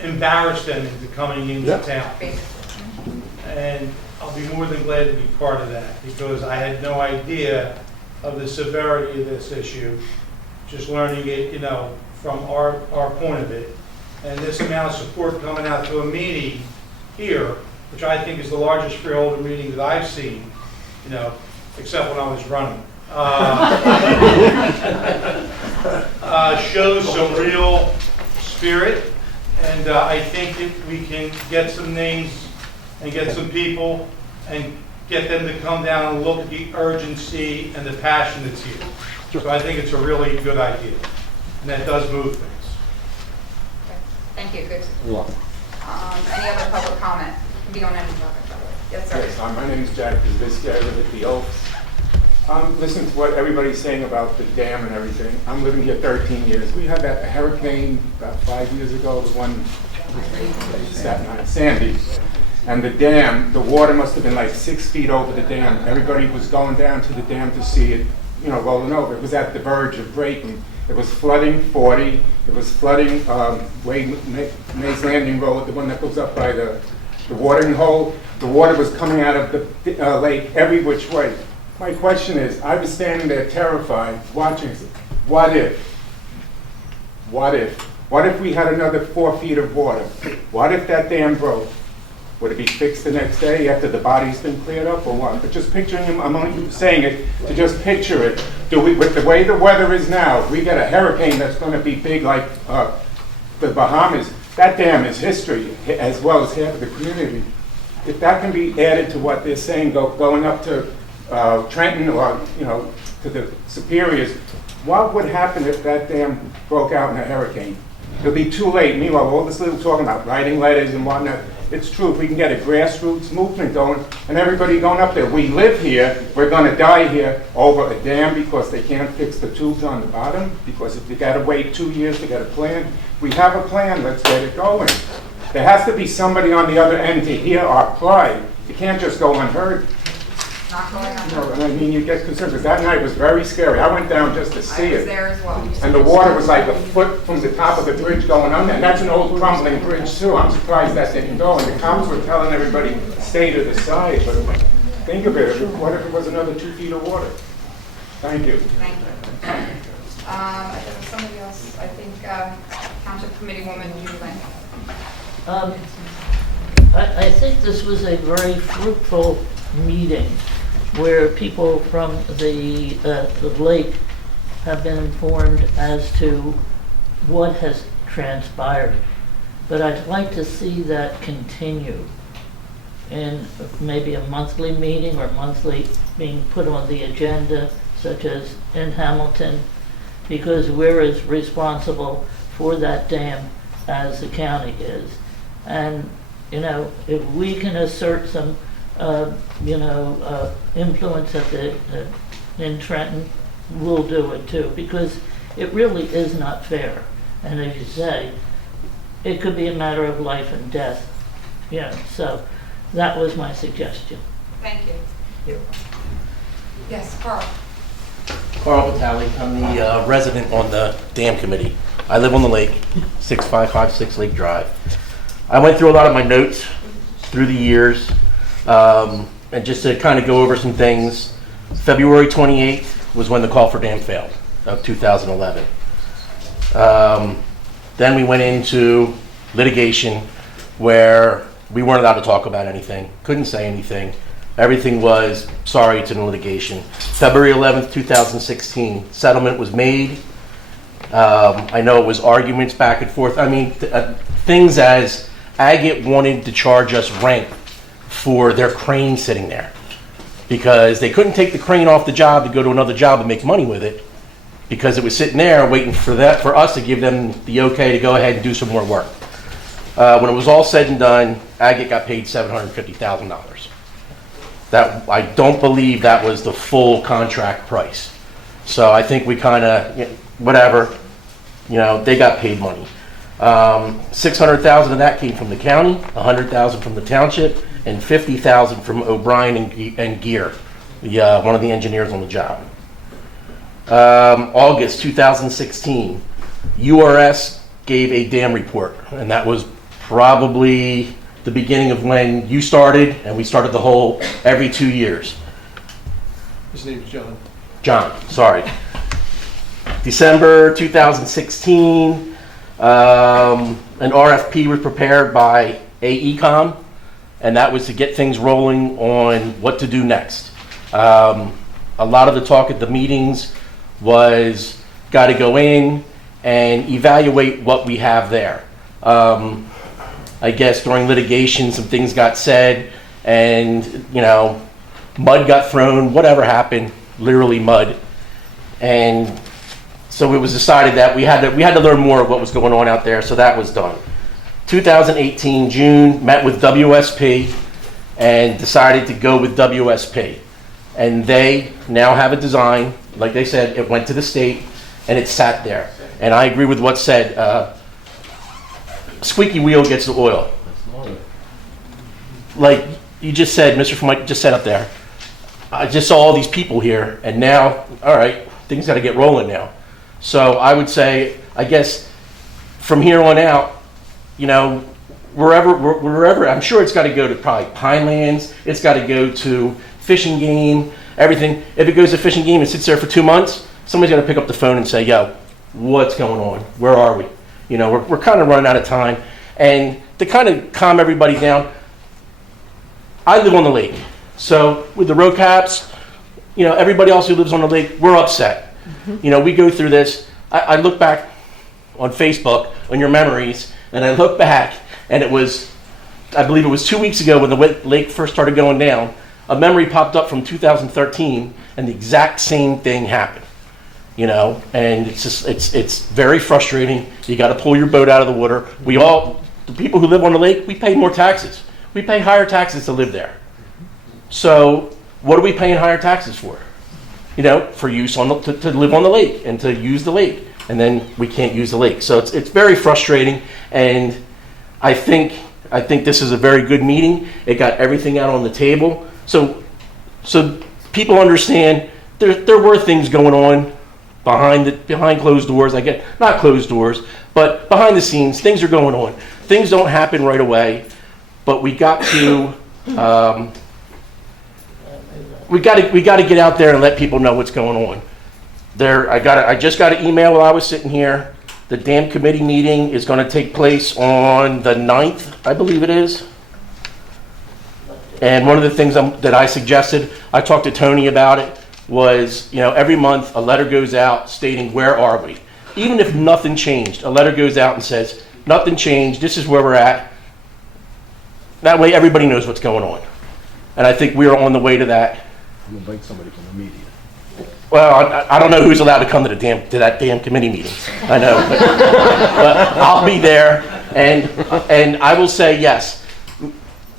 embarrassed them into coming into town. And I'll be more than glad to be part of that because I had no idea of the severity of this issue. Just learning it, from our point of it. And this amount of support coming out to a meeting here, which I think is the largest freeholder meeting that I've seen, except when I was running, shows some real spirit. And I think if we can get some names and get some people and get them to come down and look at the urgency and the passion that's here. So I think it's a really good idea. And that does move things. Thank you. Good. You're welcome. Any other public comment? Can be on any topic, by the way. Yes, sir. Yes, my name is Jack Bisbisky. I live at the Oaks. Listening to what everybody's saying about the dam and everything. I'm living here 13 years. We had that hurricane about 5 years ago, the one Sandy. And the dam, the water must have been like 6 feet over the dam. Everybody was going down to the dam to see it, rolling over. It was at the verge of breaking. It was flooding 40. It was flooding Mays Landing Road, the one that goes up by the watering hole. The water was coming out of the lake every which way. My question is, I was standing there terrified, watching. What if? What if? What if we had another 4 feet of water? What if that dam broke? Would it be fixed the next day after the body's been cleared up or what? But just picturing him, I'm only saying it to just picture it. With the way the weather is now, we get a hurricane that's going to be big like the Bahamas. That dam is history as well as half of the community. If that can be added to what they're saying, going up to Trenton or to the Superiors, what would happen if that dam broke out in a hurricane? It'll be too late. Meanwhile, all this little talking about writing letters and whatnot, It's true, if we can get a grassroots movement going, and everybody going up there, we live here, we're gonna die here over a dam because they can't fix the tubes on the bottom, because if you gotta wait 2 years to get a plan, we have a plan, let's get it going. There has to be somebody on the other end to hear our cry. You can't just go unheard. Not going on. No, I mean, you get concerned, because that night was very scary. I went down just to see I was it. there as well. And the water was like a foot from the top of the bridge going under. And that's an old crumbling bridge too. I'm surprised that didn't go. And the cops were telling everybody, stay to the side. But think of it, what if it was another 2 feet of water? Thank you. Thank you. There was somebody else, I think, Township Committee Woman Julie Lane. I think this was a very fruitful meeting where people from the lake have been informed as to what has transpired. But I'd like to see that continue in maybe a monthly meeting or monthly being put on the agenda, such as in Hamilton, because we're as responsible for that dam as the county is. And, you know, if we can assert some influence at in Trenton, we'll do it too, because it really is not fair. And as you say, it could be a matter of life and death. So that was my suggestion. Thank you. Yes, Carl. Carl Vitale, I'm the resident on the dam committee. I live on the lake, 6556 Lake Drive. I went through a lot of my notes through the years, and just to kind of go over some things, February 28th was when the call for dam failed, of 2011. Then we went into litigation where we weren't allowed to talk about anything, couldn't say anything. Everything was, sorry, it's in litigation. February 11th, 2016, settlement was made. I know it was arguments back and forth. I mean, things as Agate wanted to charge us rent for their crane sitting there because they couldn't take the crane off the job to go to another job and make money with it because it was sitting there waiting for us to give them the okay to go ahead and do some more work. When it was all said and done, Agate got paid $750,000. That, I don't believe that was the full contract price. So I think we kind of, whatever, they got paid money. $600,000 of that came from the county, $100,000 from the township, and $50,000 from O'Brien and Gear, one of the engineers on the job. August 2016, URS gave a dam report, and that was probably the beginning of when you started, and we started the whole every 2 years. His name's John. John, sorry. December 2016, an RFP was prepared by AECom, and that was to get things rolling on what to do next. A lot of the talk at the meetings was got to go in and evaluate what we have there. I guess during litigation, some things got said, and mud got thrown. Whatever happened, literally mud, and so it was decided that we had to learn more of what was going on out there. So that was done. 2018 June, met with WSP and decided to go with WSP, and they now have a design. Like they said, it went to the state and it sat there. And I agree with what's said. Squeaky wheel gets the oil. Like you just said, Mr. Formica just said up there, I just saw all these people here, and now, all right, things got to get rolling now. So I would say, I guess, from here on out, wherever, I'm sure it's got to go to probably Pinelands, it's got to go to Fish and Game, everything. If it goes to Fish and Game and sits there for 2 months, somebody's got to pick up the phone and say, yo, what's going on? Where are we? We're kind of running out of time. And to kind of calm everybody down, I live on the lake. So with the road caps, everybody else who lives on the lake, we're upset. We go through this. I look back on Facebook, on your memories, and I look back, and I believe it was 2 weeks ago when the lake first started going down, a memory popped up from 2013, and the exact same thing happened. And it's very frustrating. You got to pull your boat out of the water. We all, the people who live on the lake, we pay more taxes. We pay higher taxes to live there. So what are we paying higher taxes for? You know, for use on to live on the lake and to use the lake. And then we can't use the lake. So it's very frustrating. And I think this is a very good meeting. It got everything out on the table. So people understand there were things going on behind closed doors. I get, not closed doors, but behind the scenes, things are going on. Things don't happen right away, but we got to we got to get out there and let people know what's going on. I just got an email while I was sitting here. The dam committee meeting is going to take place on the 9th, I believe it is. And one of the things that I suggested, I talked to Tony about it, was, you know, every month a letter goes out stating where are we. Even if nothing changed, a letter goes out and says, nothing changed, this is where we're at. That way everybody knows what's going on. And I think we're on the way to that. You invite somebody from the media. Well, I don't know who's allowed to come to that damn committee meeting. I know, but I'll be there, and I will say yes.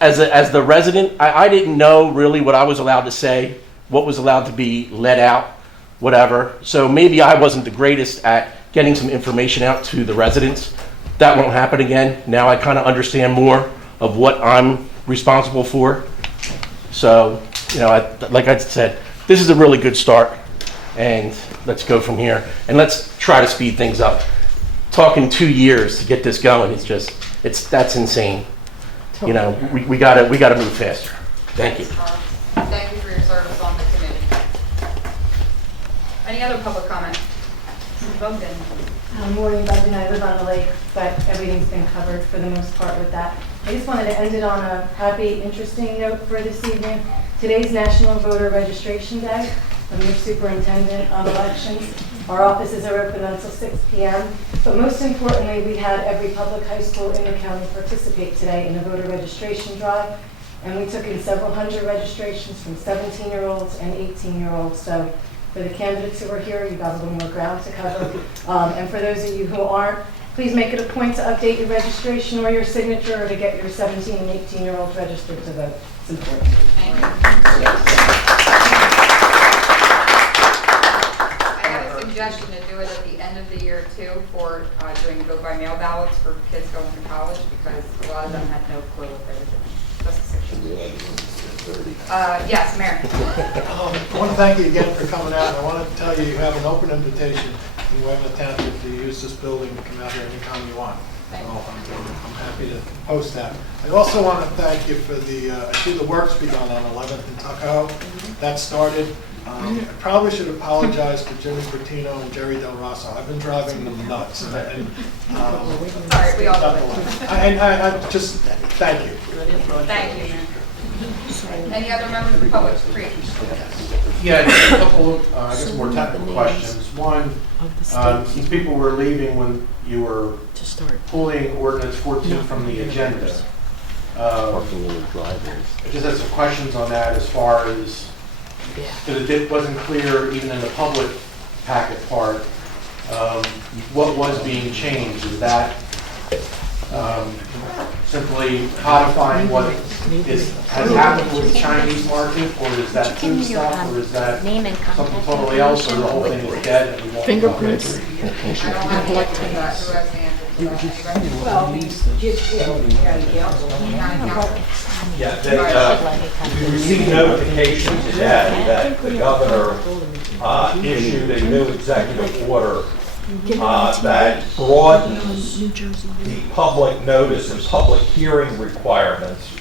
As the resident, I didn't know really what I was allowed to say, what was allowed to be let out, whatever. So maybe I wasn't the greatest at getting some information out to the residents. That won't happen again. Now I kind of understand more of what I'm responsible for. So, you know, like I said, this is a really good start. And let's go from here, and let's try to speed things up. Talking 2 years to get this going, that's insane. You know, we gotta move faster. Thank you. Thank you for your service on the committee. Any other public comment? Bogdan. Morning, Bogdan. I live on the lake, but everything's been covered for the most part with that. I just wanted to end it on a happy, interesting note for this evening. Today's National Voter Registration Day. I'm your superintendent of elections. Our offices are open until 6 p.m. But most importantly, we had every public high school in the county participate today in the voter registration drive. And we took in several hundred registrations from 17-year-olds and 18-year-olds. So for the candidates who are here, you got a little more ground to cover. And for those of you who aren't, please make it a point to update your registration or your signature or to get your 17 and 18-year-olds registered to vote. It's important. Thank you. Suggestion to do it at the end of the year too for doing vote by mail ballots for kids going to college, because a lot of them had no clue what they were doing. Just a suggestion. Yes, Mary. I want to thank you again for coming out. I want to tell you you have an open invitation in Weymouth Township to use this building and come out here anytime you want. So I'm happy to host that. I also want to thank you for I see the work's begun on 11th and Tuckahoe. That started. I probably should apologize to Jimmy Bertino and Jerry Del Rosso. I've been driving them nuts. Sorry, we all do it. I just thank you. Thank you, man. Any other members of the public? Free. Yeah, just a couple of, I guess, more technical questions. One, some people were leaving when you were pulling ordinance 14 from the agenda. I just had some questions on that as far as, because it wasn't clear even in the public packet part, what was being changed. Is that simply codifying what has happened with the Chinese market, or is that food stuff, or is that something totally else, or the whole thing is dead and we won't? Fingerprints. Yeah, we received notification today that the governor issued a new executive order that broadens the public notice and public hearing requirements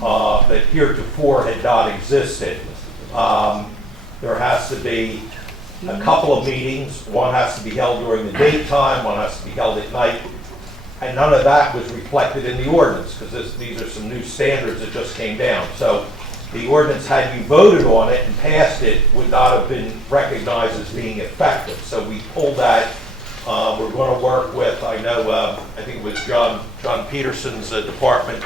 that heretofore had not existed. There has to be a couple of meetings. One has to be held during the daytime, one has to be held at night. And none of that was reflected in the ordinance, because these are some new standards that just came down. So the ordinance, had you voted on it and passed it, would not have been recognized as being effective. So we pulled that. We're going to work with, I know, I think it was John Peterson's department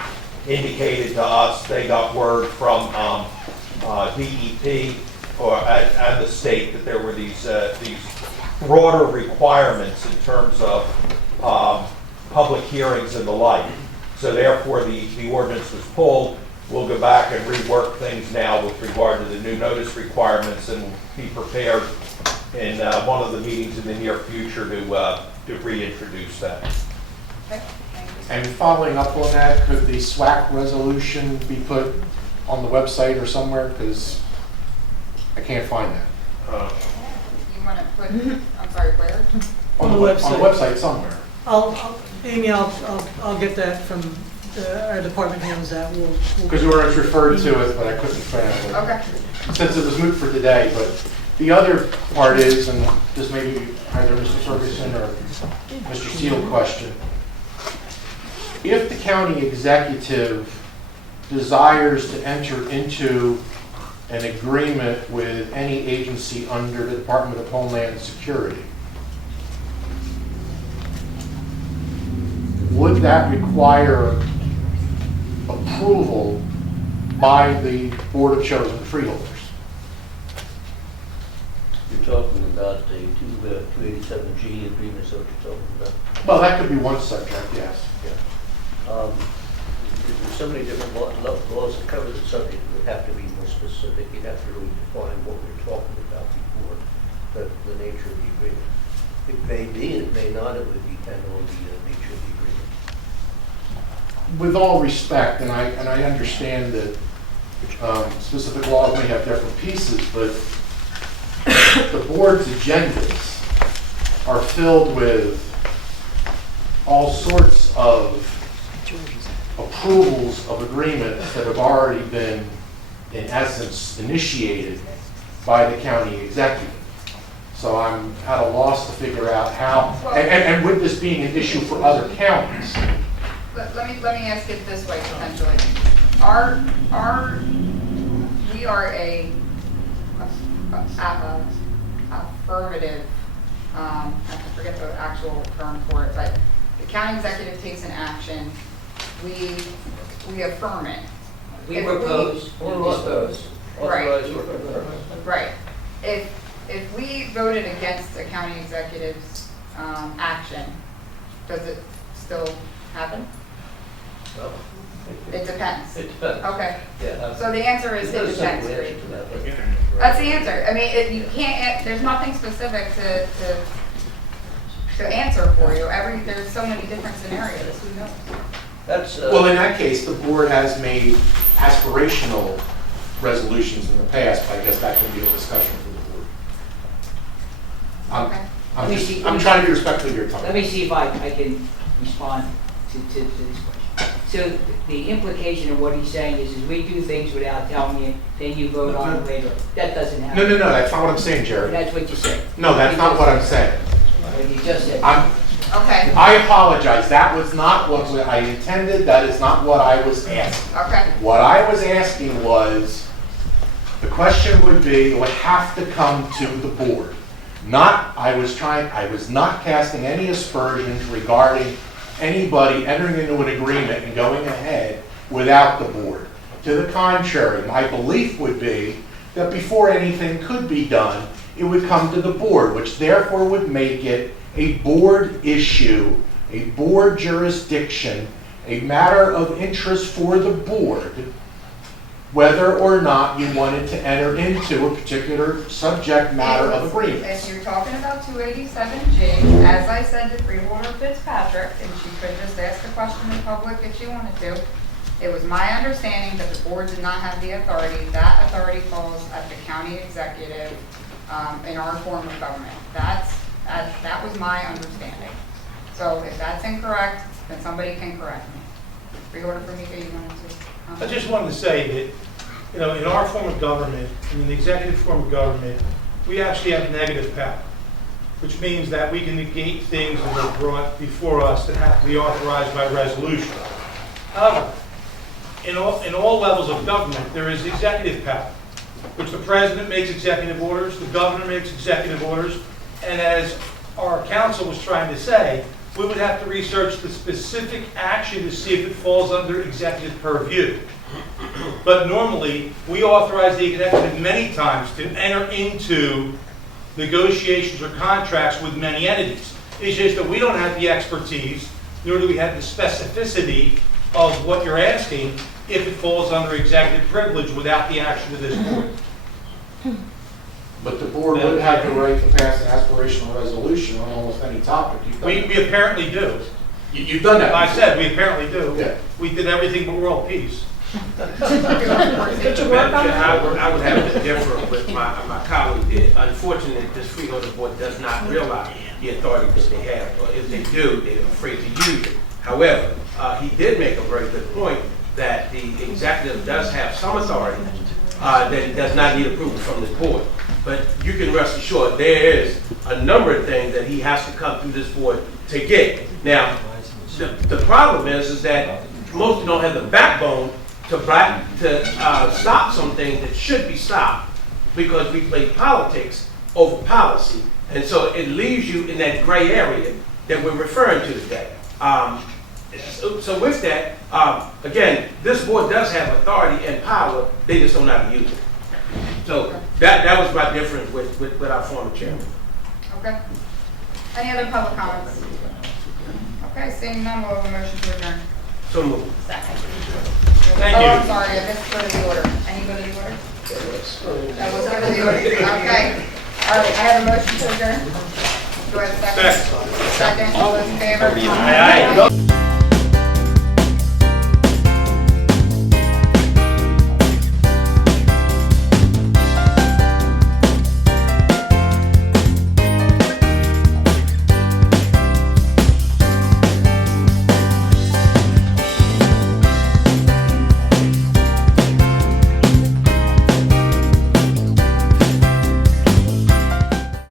indicated to us, they got word from DEP and the state that there were these broader requirements in terms of public hearings and the like. So therefore, the ordinance was pulled. We'll go back and rework things now with regard to the new notice requirements, and we'll be prepared in one of the meetings in the near future to reintroduce that. Okay, thank you. And following up on that, could the SWAC resolution be put on the website or somewhere? Because I can't find that. You want to put, I'm sorry, where? On the website. On the website somewhere. Amy, I'll get that from our department hands that. Because you were referred to it, but I couldn't find it. Okay. Since it was moved for today, but the other part is, and this may be either Mr. Ferguson or Mr. Steele question, if the county executive desires to enter into an agreement with any agency under the Department of Homeland Security, would that require approval by the Board of Chosen Freeholders? You're talking about the 287G agreement, is that what you're talking about? Well, that could be one subject, yes. There's so many different laws that cover the subject, it would have to be more specific. You'd have to really define what we're talking about before the nature of the agreement. It may be, it may not, it would depend on the nature of the agreement. With all respect, and I understand that specific laws may have different pieces, but the board's agendas are filled with all sorts of approvals of agreements that have already been, in essence, initiated by the county executive. So I'm at a loss to figure out how, and with this being an issue for other counties. Let me ask it this way potentially. We are a affirmative, I forget the actual term for it, but the county executive takes an action, we affirm it. We propose, or dispose. Authorize or confirm. Right. If we voted against the county executive's action, does it still happen? Well, It depends. it depends. Okay. Yeah. So the answer is it There's no depends. simple answer to that, but- That's the answer. I mean, you can't, there's nothing specific to answer for you. There's so many different scenarios. Who knows? That's, Well, in that case, the board has made aspirational resolutions in the past, but I guess that can be a discussion for the board. Okay. I'm trying to be respectful of your time. Let me see if I can respond to this question. So the implication of what he's saying is we do things without telling you, then you vote on it later. That doesn't happen. No, that's not what I'm saying, Jerry. That's what you said. No, that's not what I'm saying. What you just said. Okay. I apologize. That was not what I intended. That is not what I was asking. Okay. What I was asking was, the question would have to come to the board. I was not casting any aspersions regarding anybody entering into an agreement and going ahead without the board. To the contrary, my belief would be that before anything could be done, it would come to the board, which therefore would make it a board issue, a board jurisdiction, a matter of interest for the board, whether or not you wanted to enter into a particular subject matter of agreement. If you're talking about 287G, as I said to Freeholder Fitzpatrick, and she could just ask the question in public if she wanted to, it was my understanding that the board did not have the authority. That authority falls at the county executive in our form of government. That was my understanding. So if that's incorrect, then somebody can correct me. Freeholder Formica, you wanted to? I just wanted to say that, in our form of government, in the executive form of government, we actually have negative power, which means that we can negate things that are brought before us that have to be authorized by resolution. However, in all levels of government, there is executive power, which the president makes executive orders, the governor makes executive orders, and as our counsel was trying to say, we would have to research the specific action to see if it falls under executive purview. But normally, we authorize the executive many times to enter into negotiations or contracts with many entities. It's just that we don't have the expertise, nor do we have the specificity of what you're asking if it falls under executive privilege without the action of this board. But the board would have the right to pass an aspirational resolution on almost any topic. You've done that. We apparently do. You've done that. I said, we apparently do. Yeah. We did everything but world peace. Did you work on that? I would have to differ with my colleague there. Unfortunately, this freeholder board does not realize the authority that they have, or if they do, they're afraid to use it. However, he did make a very good point that the executive does have some authority, that it does not need approval from this board. But you can rest assured, there is a number of things that he has to come through this board to get. Now, the problem is that most don't have the backbone to stop some things that should be stopped because we play politics over policy. And so it leaves you in that gray area that we're referring to today. So with that, again, this board does have authority and power, they just don't know how to use it. So that was my difference with our former chairman. Okay. Any other public comments? Okay, seeing none, we'll have a motion to adjourn. So moved. Second. Thank Oh, you. I'm sorry, I missed go to the order. Any go to the order? That was go to the order. Okay. All right, I have a motion to adjourn. Do I have a second? Second. All those in favor? Aye.